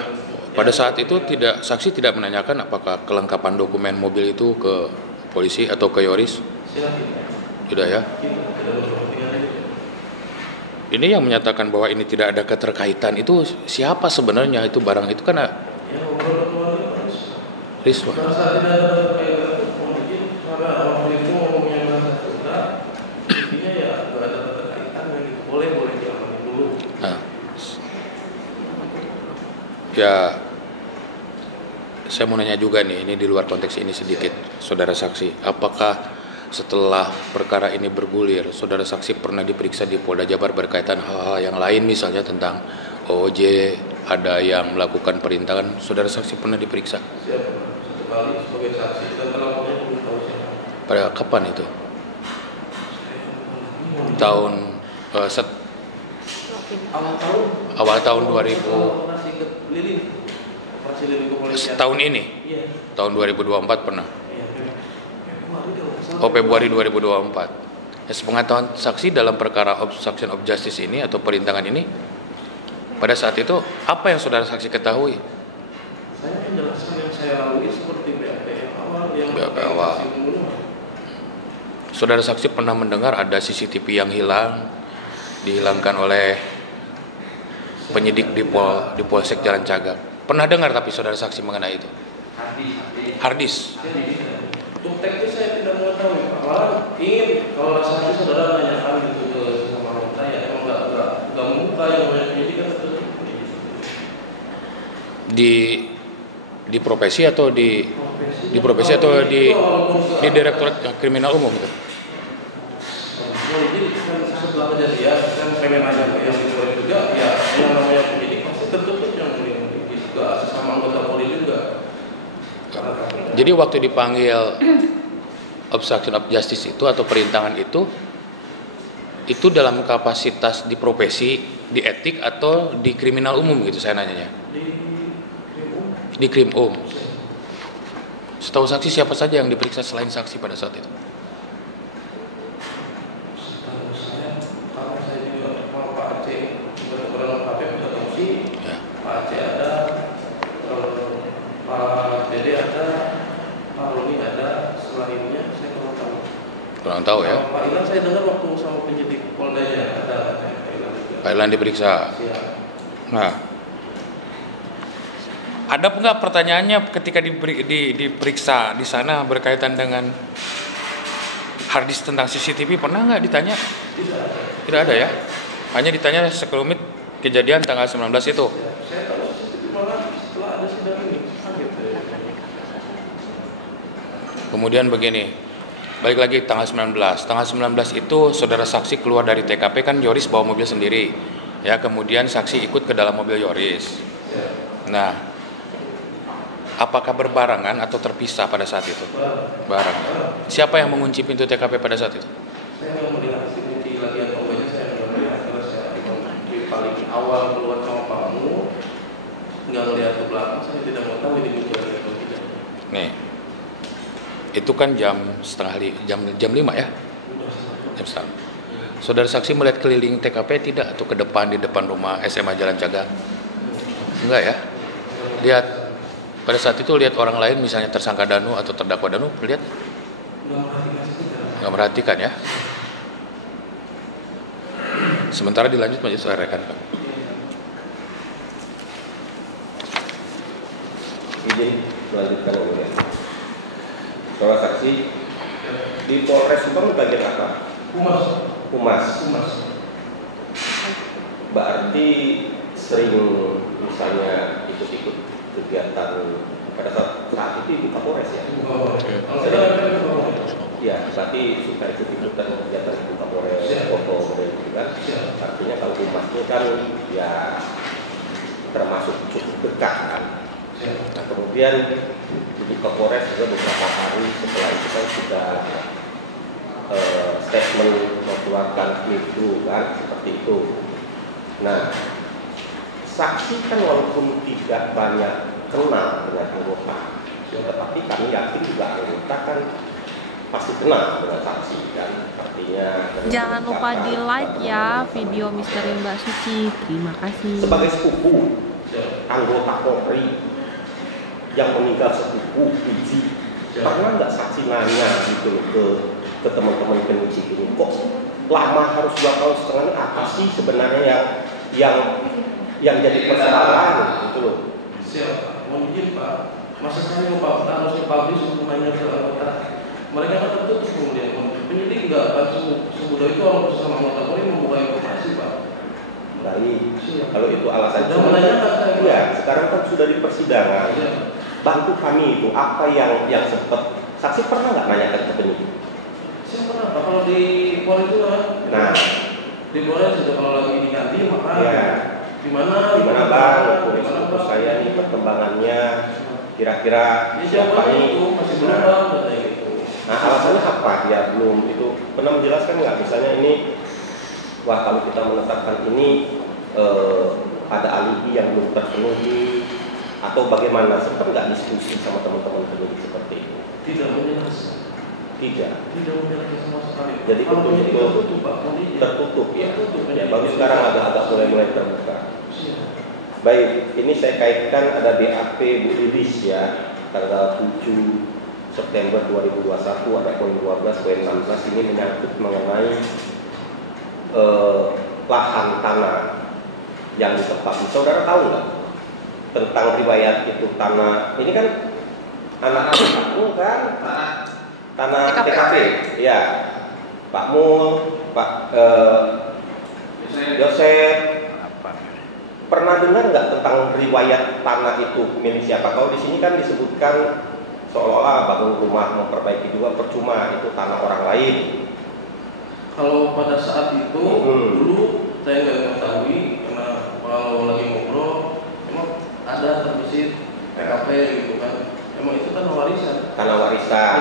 pada saat itu saksi tidak menanyakan apakah kelengkapan dokumen mobil itu ke polisi atau ke Yoris? Tidak ya? Ini yang menyatakan bahwa ini tidak ada keterkaitan itu siapa sebenarnya itu barang itu kan? Risma. Ya, saya mau nanya juga nih, ini di luar konteks ini sedikit, saudara saksi. Apakah setelah perkara ini bergulir, saudara saksi pernah diperiksa di Polda Jabar berkaitan hal-hal yang lain, misalnya tentang OOJ, ada yang melakukan perintangan, saudara saksi pernah diperiksa? Siapa? Satu kali sebagai saksi, dan terlalu belum tahu siapa. Pada kapan itu? Tahun awal tahun 2000. Tahun ini? Tahun 2024 pernah? Oh, Februari 2024. Sepengetahuan saksi dalam perkara obstruction of justice ini atau perintangan ini, pada saat itu apa yang saudara saksi ketahui? Saya menjelaskan yang saya lalui seperti BAP yang awal. BAP awal. Saudara saksi pernah mendengar ada CCTV yang hilang, dihilangkan oleh penyidik di Polsek Jalan Cagak. Pernah dengar tapi saudara saksi mengenai itu? Harddisk. Untuk teknis saya tidak mengetahui. Malah ingin kalau saksi saudara nanyakan gitu ke sama saya, emang nggak membuka yang banyak penyidik kan itu. Di profesi atau di profesi atau di Direktorat Kriminal Umum itu? Jadi setelah kejadian saya pengen nanya yang di luar juga, ya yang namanya penyidik pasti tertutup yang juga sesama anggota Polri juga. Jadi waktu dipanggil obstruction of justice itu atau perintangan itu dalam kapasitas di profesi, di etik atau di kriminal umum gitu saya nanyanya? Di krim umum. Setahu saksi siapa saja yang diperiksa selain saksi pada saat itu? Kurang tahu ya. Pak Ilan saya dengar waktu sama penyidik Poldanya ada Pak Ilan diperiksa. Nah, ada enggak pertanyaannya ketika diperiksa di sana berkaitan dengan harddisk tentang CCTV pernah nggak ditanya? Tidak ada ya. Hanya ditanya sekelumit kejadian tanggal 19 itu. Saya tahu CCTV malah setelah ada sidang ini. Kemudian begini. Balik lagi tanggal 19. Tanggal 19 itu saudara saksi keluar dari TKP kan Yoris bawa mobil sendiri. Ya, kemudian saksi ikut ke dalam mobil Yoris. Nah, apakah berbarengan atau terpisah pada saat itu? Bareng. Siapa yang mengunci pintu TKP pada saat itu? Saya nggak melihat kunci lagi atau enggaknya, saya nggak melihat karena saya di paling awal keluar sama kamu, nggak melihat ke belakang, saya tidak mau tahu ini kunci lagi atau tidak. Nih. Itu kan jam 5 ya? Jam setengah. Saudara saksi melihat keliling TKP tidak atau ke depan di depan rumah SMA Jalan Cagak? Enggak ya? Lihat pada saat itu lihat orang lain misalnya tersangka Danu atau terdakwa Danu, lihat? Enggak merhatikan ya? Sementara dilanjut majelis rekan. Izin melanjutkan dulu ya. Saudara saksi, di Polres Subang bagian apa? Humas. Berarti sering misalnya ikut-ikut kegiatan pada saat itu di Kapolres ya? Ya, berarti suka ikut-ikutan kegiatan di Kapolres, foto gitu kan? Artinya kalau humas itu kan ya termasuk cukup dekat kan? Nah, kemudian di Kapolres juga beberapa hari setelah itu kan sudah statement mengeluarkan itu kan, seperti itu. Nah, saksi kan walaupun tidak banyak kenal dengan anggota, tetapi kami yakin juga anggota kan pasti kenal dengan saksi dan artinya. Jangan lupa di like ya video Misteri Mbak Suci. Terima kasih. Sebagai sepupu anggota Polri yang meninggal sepupu biji, pernah nggak saksi nanya gitu ke teman-teman penyidik ini, kok lama harus 2 tahun setengah ini, apa sih sebenarnya yang jadi persoalan gitu loh. Siap, mohon izin Pak, masa saya mau harus publish untuk nanya ke anggota, mereka kan tertutup kemudian penyidik nggak akan semudah itu orang bersama anggota Polri membuka informasi Pak. Baik, kalau itu alasan ya, sekarang kan sudah di persidangan. Bantu kami itu apa yang sempat saksi pernah nggak nanyakan ke penyidik? Saya pernah Pak, kalau di Polri itu kan. Nah, di Polri sudah kalau lagi diganti maka ya. Di mana Bang? Terus saya ini perkembangannya kira-kira siapa nih? Itu masih belum Bang, katanya gitu. Nah, alasannya apa? Ya belum itu pernah menjelaskan nggak? Misalnya ini, wah kalau kita menetapkan ini ada alibi yang belum terpenuhi atau bagaimana? Sempat nggak diskusi sama teman-teman penyidik seperti itu? Tidak menjelaskan. Tidak menjelaskan sama sekali. Jadi kalau itu tertutup Pak, tertutup ya. Tertutup, Ya baru sekarang agak mulai terbuka. Baik, ini saya kaitkan ada BAP Bu Lilis ya, tanggal 7 September 2021 ada poin 12 poin 16 ini menyangkut mengenai lahan tanah yang ditempati. Saudara tahu nggak tentang riwayat itu tanah? Ini kan anak Pakmu kan tanah TKP, ya Pakmu, Pak Yosef. Pernah dengar nggak tentang riwayat tanah itu milik siapa? Kalau di sini kan disebutkan seolah-olah bangun rumah memperbaiki juga percuma, itu tanah orang lain. Kalau pada saat itu dulu saya nggak mengetahui karena kalau lagi ngobrol emang ada terbesit TKP gitu kan. Emang itu tanah warisan. Tanah warisan.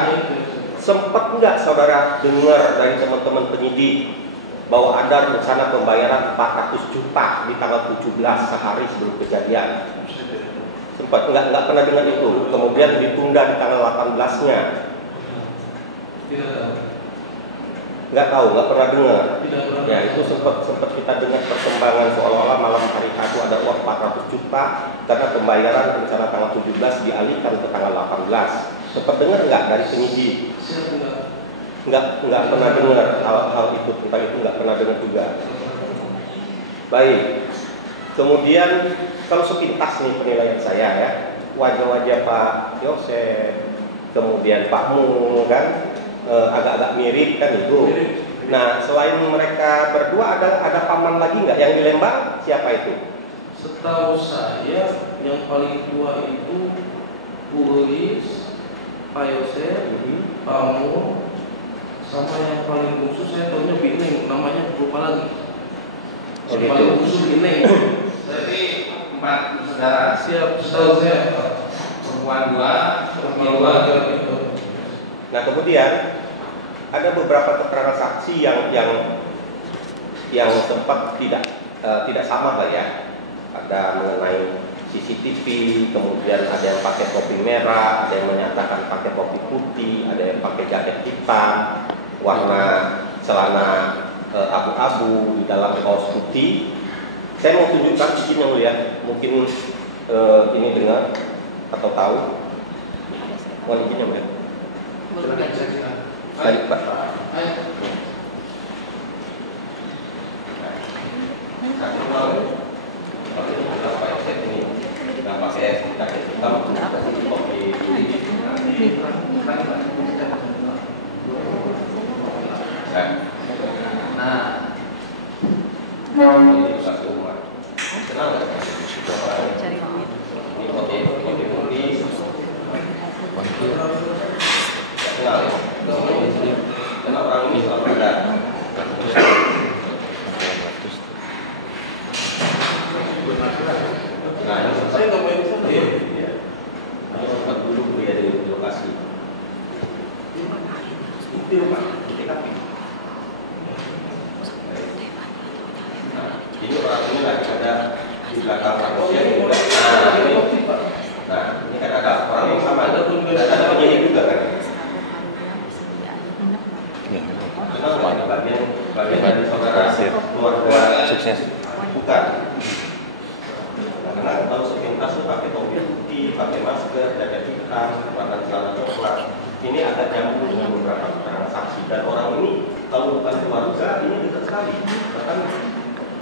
Sempat nggak saudara dengar dari teman-teman penyidik bahwa ada rencana pembayaran 400 juta di tanggal 17 sehari sebelum kejadian? Sempat nggak pernah dengar itu. Kemudian ditunda di tanggal 18-nya. Nggak tahu, nggak pernah dengar. Ya itu sempat kita dengar perkembangan seolah-olah malam hari itu ada uang 400 juta karena pembayaran rencana tanggal 17 dialihkan ke tanggal 18. Sempat dengar nggak dari penyidik? Nggak pernah dengar hal itu, tentang itu nggak pernah dengar juga. Baik, kemudian kalau sepintas nih penilaian saya ya, wajah-wajah Pak Yosef, kemudian Pak Mu kan agak-agak mirip kan itu. Nah selain mereka berdua ada paman lagi nggak yang di Lembang? Siapa itu? Setahu saya yang paling tua itu Bu Lilis, Pak Yosef, Pak Mu. Sama yang paling khusus saya tahunya Bineng, namanya lupa lagi. Yang paling khusus Bineng. Jadi 4 saudara. Siap, setahu saya. Perempuan 2, perempuan 2 gitu. Nah kemudian ada beberapa keterangan saksi yang sempat tidak sama lah ya. Ada mengenai CCTV, kemudian ada yang pakai topi merah, ada yang menyatakan pakai topi putih, ada yang pakai jaket hitam, warna celana abu-abu di dalam kaos putih. Saya mau tunjukkan izin yang mulia, mungkin ini dengar atau tahu. Mohon izin yang mulia. Baik Pak. yang pakai jaket hitam kopi putih. Nah, ini satu rumah. Kenal nggak? Cari duit. Ini kopi putih. Kenal ya? Karena orang ini selalu ada. Nah, ini Saya nggak mau bisa. Iya. Ini sempat dulu dia di lokasi. Ini rumah di TKP. Nah, ini orang ini lagi ada di belakang manusia juga. Nah, ini kan ada orang yang sama, ada penyanyi juga kan. Kenal nggak ini bagian dari saudara keluarga Sukses. bukan. Karena tahu sepintas tuh pakai topi putih, pakai masker, jaket hitam, bahkan celana coklat. Ini ada jamu dengan beberapa keterangan saksi dan orang ini kalau bukan keluarga ini dekat sekali. Bahkan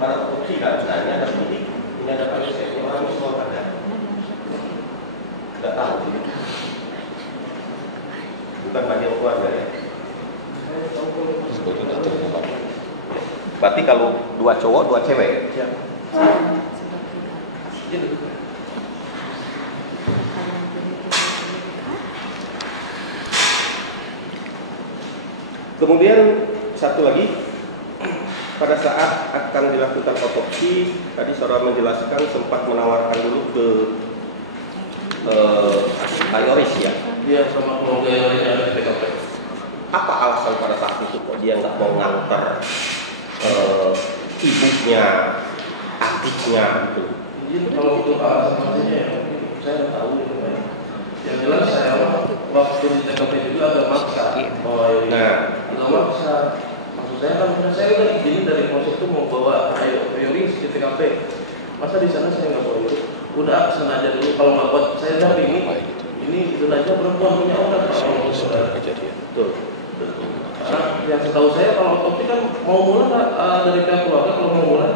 pada otopsi kan, nah ini ada putih, ini ada Pak Yosef, ini orang ini semua ada. Tidak tahu sih. Bukan bagian keluarga ya. Berarti kalau dua cowok, dua cewek. Ya. Kemudian satu lagi, pada saat akan dilakukan otopsi, tadi saudara menjelaskan sempat menawarkan dulu ke Pak Yoris ya. Dia sama keluarga yang lainnya ada di TKP. Apa alasan pada saat itu kok dia nggak mau nganter ibunya, adiknya gitu? Jadi kalau untuk alasan-alasannya ya mungkin saya nggak tahu gitu kan. Yang jelas saya waktu di TKP juga agak maksa. Oh Nah, agak maksa. Maksud saya kan saya udah izin dari polsek itu mau bawa Yoris di TKP. Masa di sana saya nggak bawa Yoris? Udah kesana aja dulu. Kalau nggak buat saya dampingi. Ini itu aja perempuan punya orang. betul. Karena yang setahu saya kalau otopsi kan mau mulai dari pihak keluarga kalau mau mulai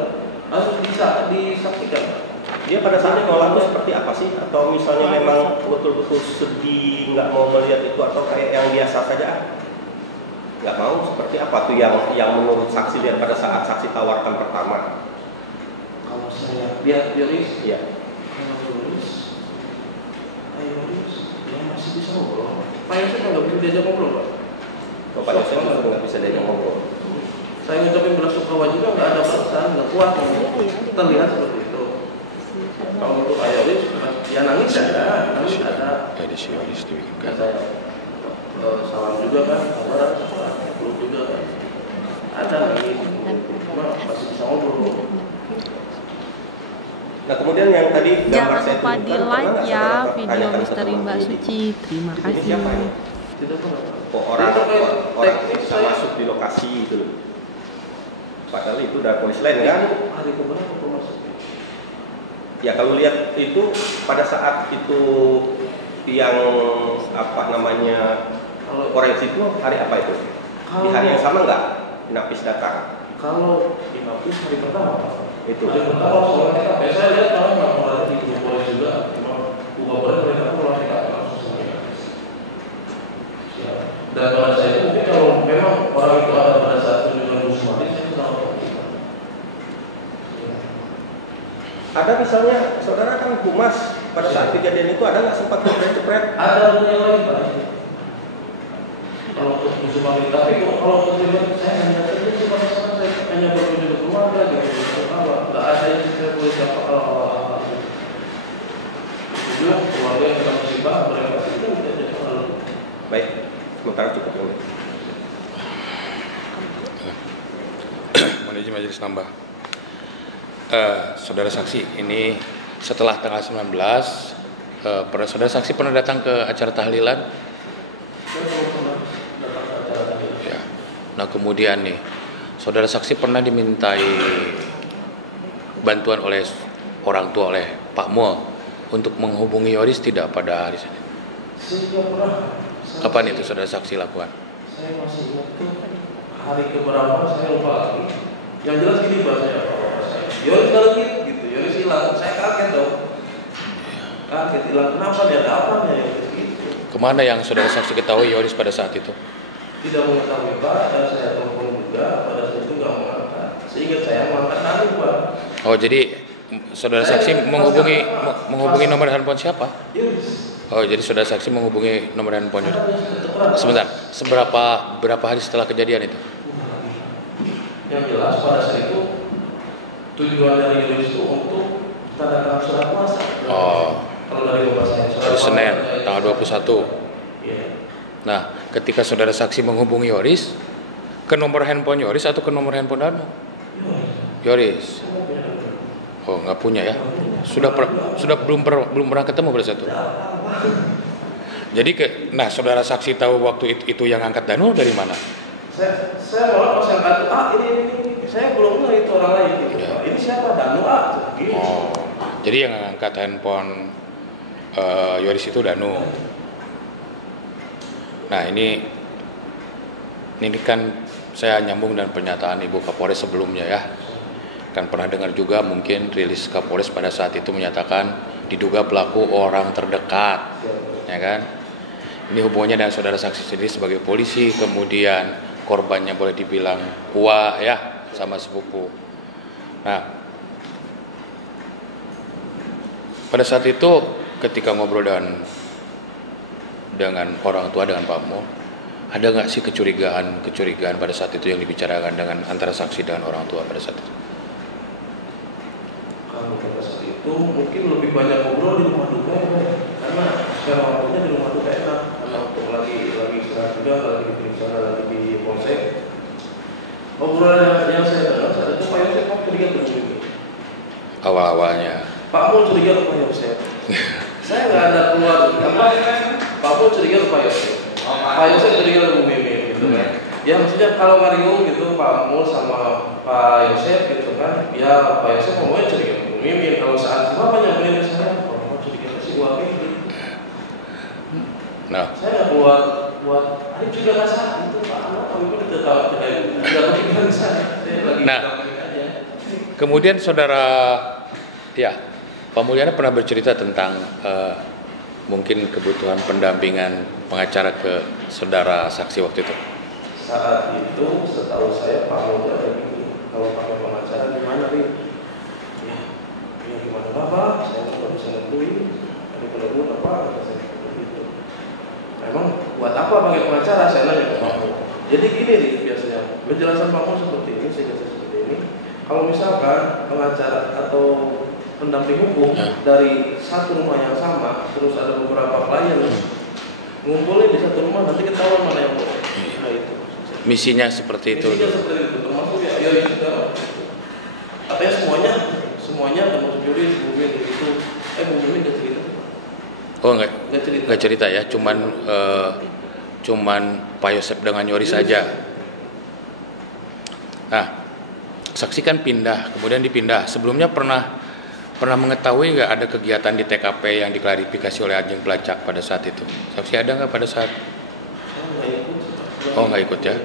harus bisa disaksikan. Dia pada saat itu ngalamin seperti apa sih? Atau misalnya memang betul-betul sedih, nggak mau melihat itu, atau kayak yang biasa saja? Nggak mau, seperti apa tuh yang menurut saksi dia pada saat saksi tawarkan pertama? Kalau saya lihat Yoris, Iya. kalau Yoris, dia masih bisa ngobrol. Pak Yosef nggak bisa diajak ngobrol, Pak. Bapak Yosef itu nggak bisa diajak ngobrol. Saya ngucapin belasungkawa juga nggak ada balasan, nggak kuat ngomong. Terlihat seperti itu. Kalau untuk Pak Yoris, ya nangis ada, nangis ada. Kayak di si Yoris dibikin. Ya saya salam juga kan, sabar, peluk juga kan. Ada nangis, cuma masih bisa ngobrol. Nah kemudian yang tadi Jangan saya lupa tunjukkan, di pernah like nggak ya saudara video tanyakan Misteri ke Mbak teman Suci. Terima ini kasih. siapa ya? Tidak pernah. Kok orang Itu orang teknis bisa saya- masuk di lokasi itu loh. Padahal itu dari polisi lain kan? Hari keberapa kok masuknya? Ya kalau lihat itu pada saat itu yang apa namanya Kalau forensik itu hari apa itu? Di hari yang sama nggak? Inapis datang. kalau Inapis hari pertama. Itu. Hari pertama soalnya TKP saya lihat kalau nggak mulai di tubuh polisi juga, cuma buka boleh mereka pulang TKP langsung sama Inapis. Ya. Dan pada saat itu mungkin kalau memang orang itu ada pada saat kunjungan Rusmadi, saya tidak tahu. Ada misalnya saudara kan humas pada saat kejadian itu ada nggak sempat jepret-jepret? Ada yang lain Pak. Kalau untuk Rusmadi, tapi kalau untuk pribadi saya hanya saja cuma saya hanya berkunjung ke keluarga gitu. Nggak ada yang saya boleh dapat kalau juga keluarga yang kena musibah mereka itu tidak jadi hal. Baik, sementara cukup dulu. Manajemen majelis nambah. Saudara saksi, ini setelah tanggal 19, saudara saksi pernah datang ke acara tahlilan? Ya. Nah kemudian nih, saudara saksi pernah dimintai bantuan oleh orang tua, oleh Pak Mul untuk menghubungi Yoris tidak pada hari Senin? Saya pernah. Kapan itu saudara saksi lakukan? Saya masih ingat tuh hari keberapa saya lupa lagi. Yang jelas gini bahasanya Yoris balik gitu, Yoris hilang. Saya kaget dong. sakit hilang kenapa dia ada apa ya gitu. Kemana yang saudara saksi ketahui Yoris pada saat itu? Tidak mengetahui Pak, dan saya telepon juga pada saat itu nggak mengangkat. Seingat saya mengangkat Danu Pak. Oh jadi saudara saksi menghubungi nomor handphone siapa? Yoris. Oh jadi saudara saksi menghubungi nomor handphone Yoris. Sebentar, berapa hari setelah kejadian itu? Yang jelas pada saat itu tujuan dari Yoris itu untuk tanda tangan surat kuasa. Oh. Kalau dari bahasanya Hari Senin, tanggal 21. Iya. Nah, ketika saudara saksi menghubungi Yoris, ke nomor handphone Yoris atau ke nomor handphone Danu? Yoris. Oh, nggak punya ya? Sudah belum pernah ketemu pada saat itu. Jadi nah saudara saksi tahu waktu itu yang angkat Danu dari mana? Saya malah pas angkat ini saya belum tahu itu orang lain gitu. Ya. Ini siapa Danu gitu. Oh, jadi yang angkat handphone Yoris itu Danu. Nah ini kan saya nyambung dan pernyataan Ibu Kapolres sebelumnya ya. Kan pernah dengar juga mungkin rilis Kapolres pada saat itu menyatakan diduga pelaku orang terdekat, ya kan? Ini hubungannya dengan saudara saksi sendiri sebagai polisi, kemudian korbannya boleh dibilang tua ya, sama sepupu. Nah, pada saat itu ketika ngobrol dengan orang tua, dengan Pak Mo, ada nggak sih kecurigaan pada saat itu yang dibicarakan dengan antara saksi dengan orang tua pada saat itu? Kalau pada saat itu mungkin lebih banyak ngobrol di rumah duka ya, karena sekarang waktunya di rumah duka enak, karena untuk lagi istirahat juga, lagi diperiksa, lagi di polsek. Obrolan yang saya dengar saat itu Pak Yosef curiga ke ini. Awal-awalnya. Pak Mo curiga ke Pak Yosef. Saya nggak ada keluar apa? Pak Mo curiga ke Pak Yosef. Pak Yosef curiga ke Bu Mimin gitu kan. Ya maksudnya kalau Mario gitu Pak Mo sama Pak Yosef gitu kan. Ya Pak Yosef ngomongnya curiga ke Bu Mimin. Kalau saat Bapak nyamperin ke saya, Pak Mo curiga ke si Wak gitu. Nah, Saya nggak buat ini juga nggak salah itu Pak Mo kami pun tetap tidak berikan saya. Saya lagi Nah. aja. kemudian saudara ya Pak Mulyana pernah bercerita tentang mungkin kebutuhan pendampingan pengacara ke saudara saksi waktu itu. Saat itu setahu saya Pak Mo ada gini, kalau pakai pengacara gimana nih? Ya gimana Bapak? Saya nggak bisa nentuin. Tadi penentu apa? Kata saya begitu. Memang buat apa pakai pengacara? Saya nanya ke Pak Mo. Jadi gini nih biasanya penjelasan Pak Mo seperti ini, saya jelasin seperti ini. Kalau misalkan pengacara atau pendamping hukum dari satu rumah yang sama, terus ada beberapa klien ngumpulin di satu rumah, nanti ketahuan mana yang boleh. Nah itu. Misinya seperti itu. Misinya seperti itu, termasuk ya juga. Katanya semuanya termasuk Yoris, Bu Mimin itu. Bu Mimin nggak cerita. Oh nggak cerita ya, cuman Pak Yosef dengan Yoris saja. Nah, saksi kan pindah, kemudian dipindah. Sebelumnya pernah mengetahui nggak ada kegiatan di TKP yang diklarifikasi oleh anjing pelacak pada saat itu? Saksi ada nggak pada saat? Oh nggak ikut ya?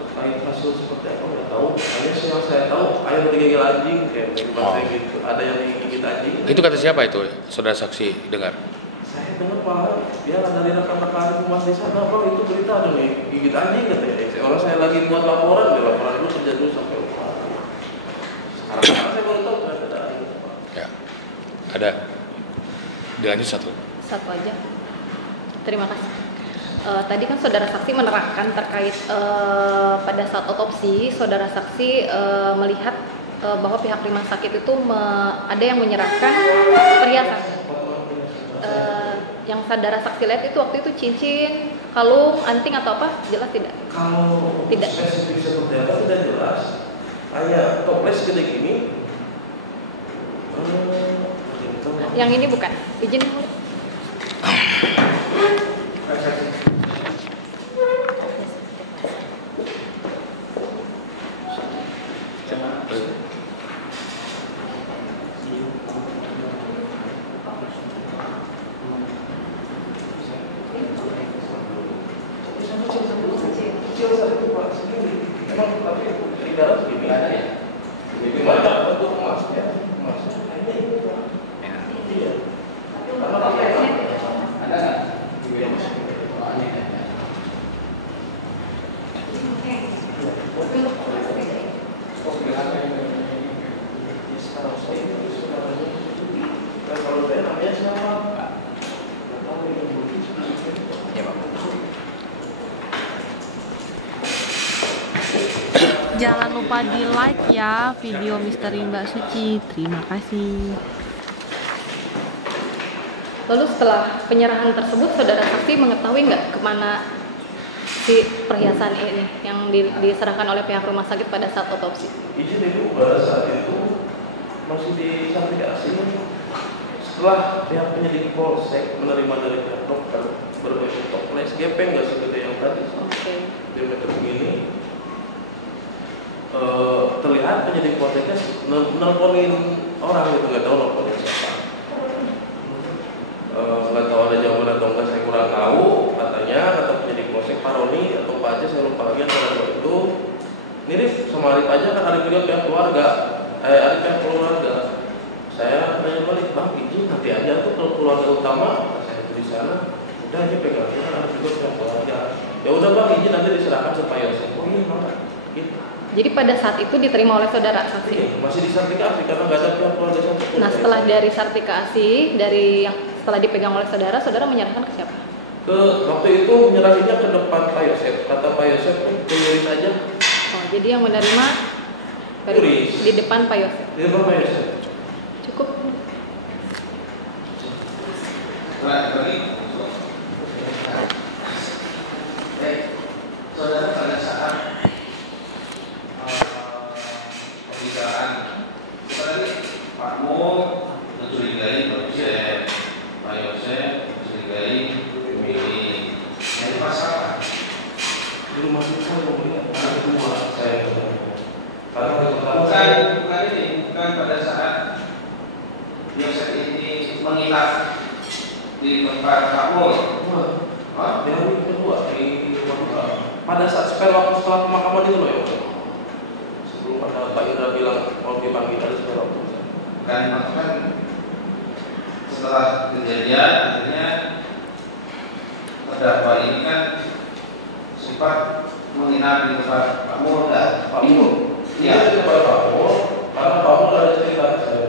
Terkait kasus seperti apa nggak tahu. Hanya yang saya tahu ayam digigit anjing kayak gitu. Ada yang digigit anjing. Itu kata siapa itu? Saudara saksi dengar? Saya dengar Pak, ya dari rekan-rekan humas di sana Pak itu berita ada nih gigit anjing katanya. Orang saya lagi buat laporan dulu kerja dulu sampai lupa. Sekarang saya baru tahu ada anjing. Ya, ada. Dilanjut satu aja. Terima kasih. Tadi kan saudara saksi menerangkan terkait pada saat otopsi, saudara saksi melihat bahwa pihak rumah sakit itu ada yang menyerahkan perhiasan. Yang saudara saksi lihat itu waktu itu cincin, kalung, anting atau apa? Jelas tidak? Kalau tidak spesifik seperti apa tidak jelas. Kayak toples gede gini. Yang ini bukan. Izin dulu. Jangan lupa di like ya video misteri Mbak Suci. Terima kasih. Lalu setelah penyerahan tersebut, saudara saksi mengetahui nggak kemana si perhiasan ini yang diserahkan oleh pihak rumah sakit pada saat otopsi? Izin Ibu, pada saat itu masih disertifikasi. Setelah pihak penyidik Polsek menerima dari pihak dokter berbentuk toples gepeng nggak segede yang tadi, diameter begini, terlihat penyidik Polseknya nelponin orang itu, nggak tahu nelponin siapa, nggak tahu ada jawaban atau enggak, saya kurang tahu. Katanya kata penyidik Polsek Pak Roni atau Pak Aceh, saya lupa lagi antara dua itu, mirip sama Arif aja, kan Arif juga pihak keluarga, Arif pihak keluarga. Saya nanya balik, Bang izin nanti aja tuh kalau keluarga utama, saya itu di sana, udah aja pegangnya, Arif juga pihak keluarga. Ya udah Bang izin nanti diserahkan supaya saya. Oh iya Bang. Gitu. Jadi pada saat itu diterima oleh saudara saksi? Iya, masih disertifikasi karena nggak ada pihak keluarga satupun. Nah setelah dari sertifikasi, setelah dipegang oleh saudara, saudara menyerahkan ke siapa? Waktu itu menyerahinya ke depan Pak Yosef. Kata Pak Yosef, tulis aja. Oh, jadi yang menerima di depan Pak Yosef? Di depan Pak Yosef. Cukup. Saudara pada saat pembicaraan kita tadi Pak Mo mencurigai Pak Yosef mencurigai pemilih. Ini masalah Di rumah kita ngomongnya ada dua saya. bukan pada saat Yosef ini menginap di tempat Pak Mo. Yang kedua pada saat waktu setelah pemakaman itu loh ya, sebelum ada Pak Indra bilang mau dipanggil ada waktu. Kan setelah kejadian akhirnya terdakwa ini kan sempat menginap di tempat Pak Mo dan Pak Mo. Iya, di tempat Pak Mo. Karena Pak Mo ada cerita ke saya.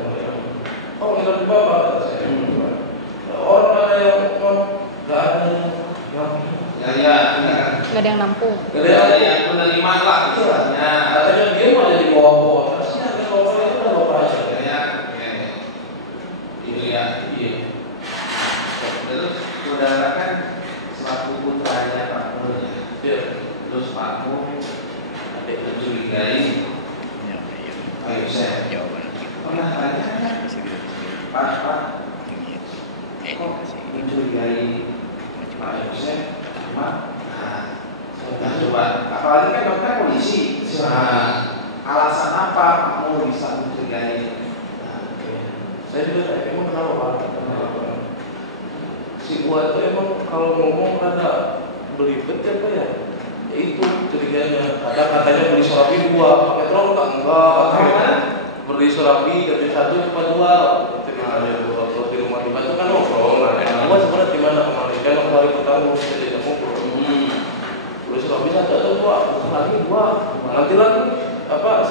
Oh, menginap di Bapak kata saya. Orang ada yang nggak ada yang Nggak ada yang nampung. Nggak ada yang menerima lah istilahnya. Katanya dia mau jadi bawa-bawa. Harusnya ada bawa itu ada bawa aja. Katanya itu ya. Iya. Terus saudara kan selaku putranya Pak Mo ya. Iya. Terus Pak Mo ada mencurigai Pak Yosef. Pernah tanya Pak kok mencurigai Pak Yosef? Nah, coba, apalagi kan dokter polisi. Nah, alasan apa kamu bisa mencurigai? Saya juga emang kenapa Pak? Si Buat itu emang kalau ngomong ada belibet apa ya? Ya itu curiganya. Ada katanya beli surabi 2, pakai telur enggak? Beli surabi dari 1 cuma 2. Kalau di rumah tiba itu kan ngobrol. Nah, gua sebenarnya di mana kemarin? Kan kemarin pertama kita tidak ngobrol. Beli surabi 1 atau 2, lagi 2. Nanti lagi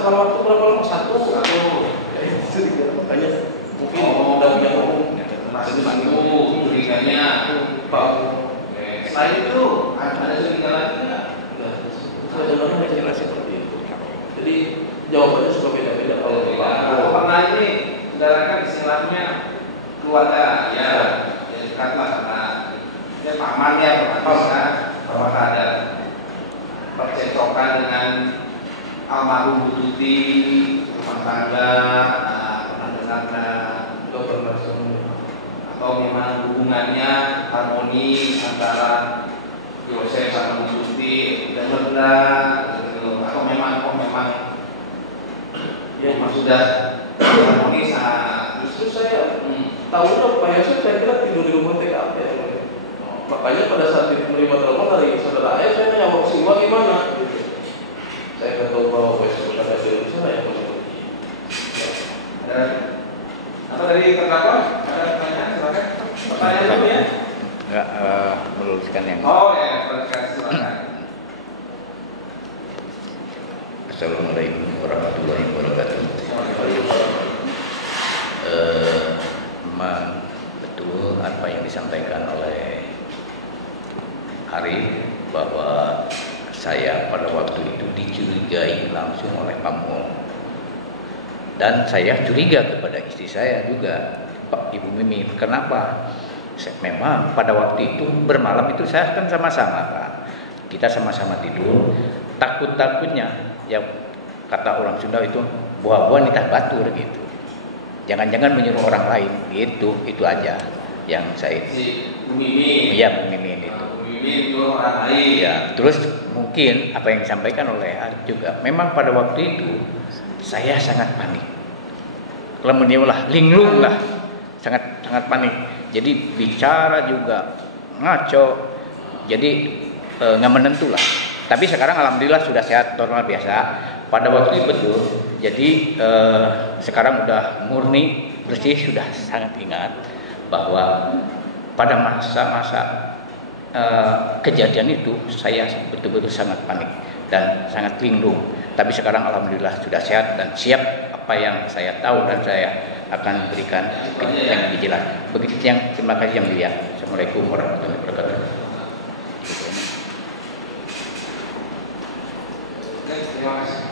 selang waktu berapa lama? 1. Ya itu dia makanya mungkin udah punya ngomong. Masih itu curiganya Pak. Selain itu ada curiga lagi nggak? Saya dengarnya jelas seperti itu. Jadi jawabannya suka beda-beda kalau pernah ini saudara kan istilahnya keluarga ya dekat lah karena dia paman ya apakah ada percekcokan dengan almarhum Bu Tuti rumah tangga pernah dengar atau memang hubungannya harmoni antara Yosef sama Bu Tuti dan benar atau memang sudah harmonis. Justru saya tahu Pak Yosef saya kira tidur di rumah TKP. Makanya pada saat menerima telepon dari saudara ayah saya tanya waktu Iwa gimana gitu. Saya nggak tahu bahwa besok ada di sana yang ada apa dari terdakwa ada pertanyaan silakan pertanyaan dulu ya. Enggak meluruskan yang ya silakan. Assalamualaikum warahmatullahi wabarakatuh. Memang betul apa yang disampaikan oleh Arif bahwa saya pada waktu itu dicurigai langsung Dan saya curiga kepada istri saya juga, Pak Ibu Mimin, kenapa? Memang pada waktu itu bermalam itu saya kan sama-sama Pak, kita sama-sama tidur, takut-takutnya ya kata orang Sunda itu buah-buah nitah batur gitu, jangan-jangan menyuruh orang lain gitu, itu aja yang saya. Si Bu Mimin. Iya, Bu Mimin itu. Bu Mimin menyuruh orang lain. Ya, terus mungkin apa yang disampaikan oleh Arif juga, memang pada waktu itu saya sangat panik, lemeniulah, linglung lah, sangat panik. Jadi bicara juga ngaco, jadi nggak menentu lah. Tapi sekarang alhamdulillah sudah sehat normal biasa. Pada waktu itu betul, jadi sekarang udah murni bersih, sudah sangat ingat bahwa pada masa-masa kejadian itu saya betul-betul sangat panik dan sangat linglung. Tapi sekarang alhamdulillah sudah sehat dan siap apa yang saya tahu dan saya akan berikan yang lebih jelas. Begitu yang terima kasih yang mulia. Assalamualaikum warahmatullahi wabarakatuh. Terima kasih.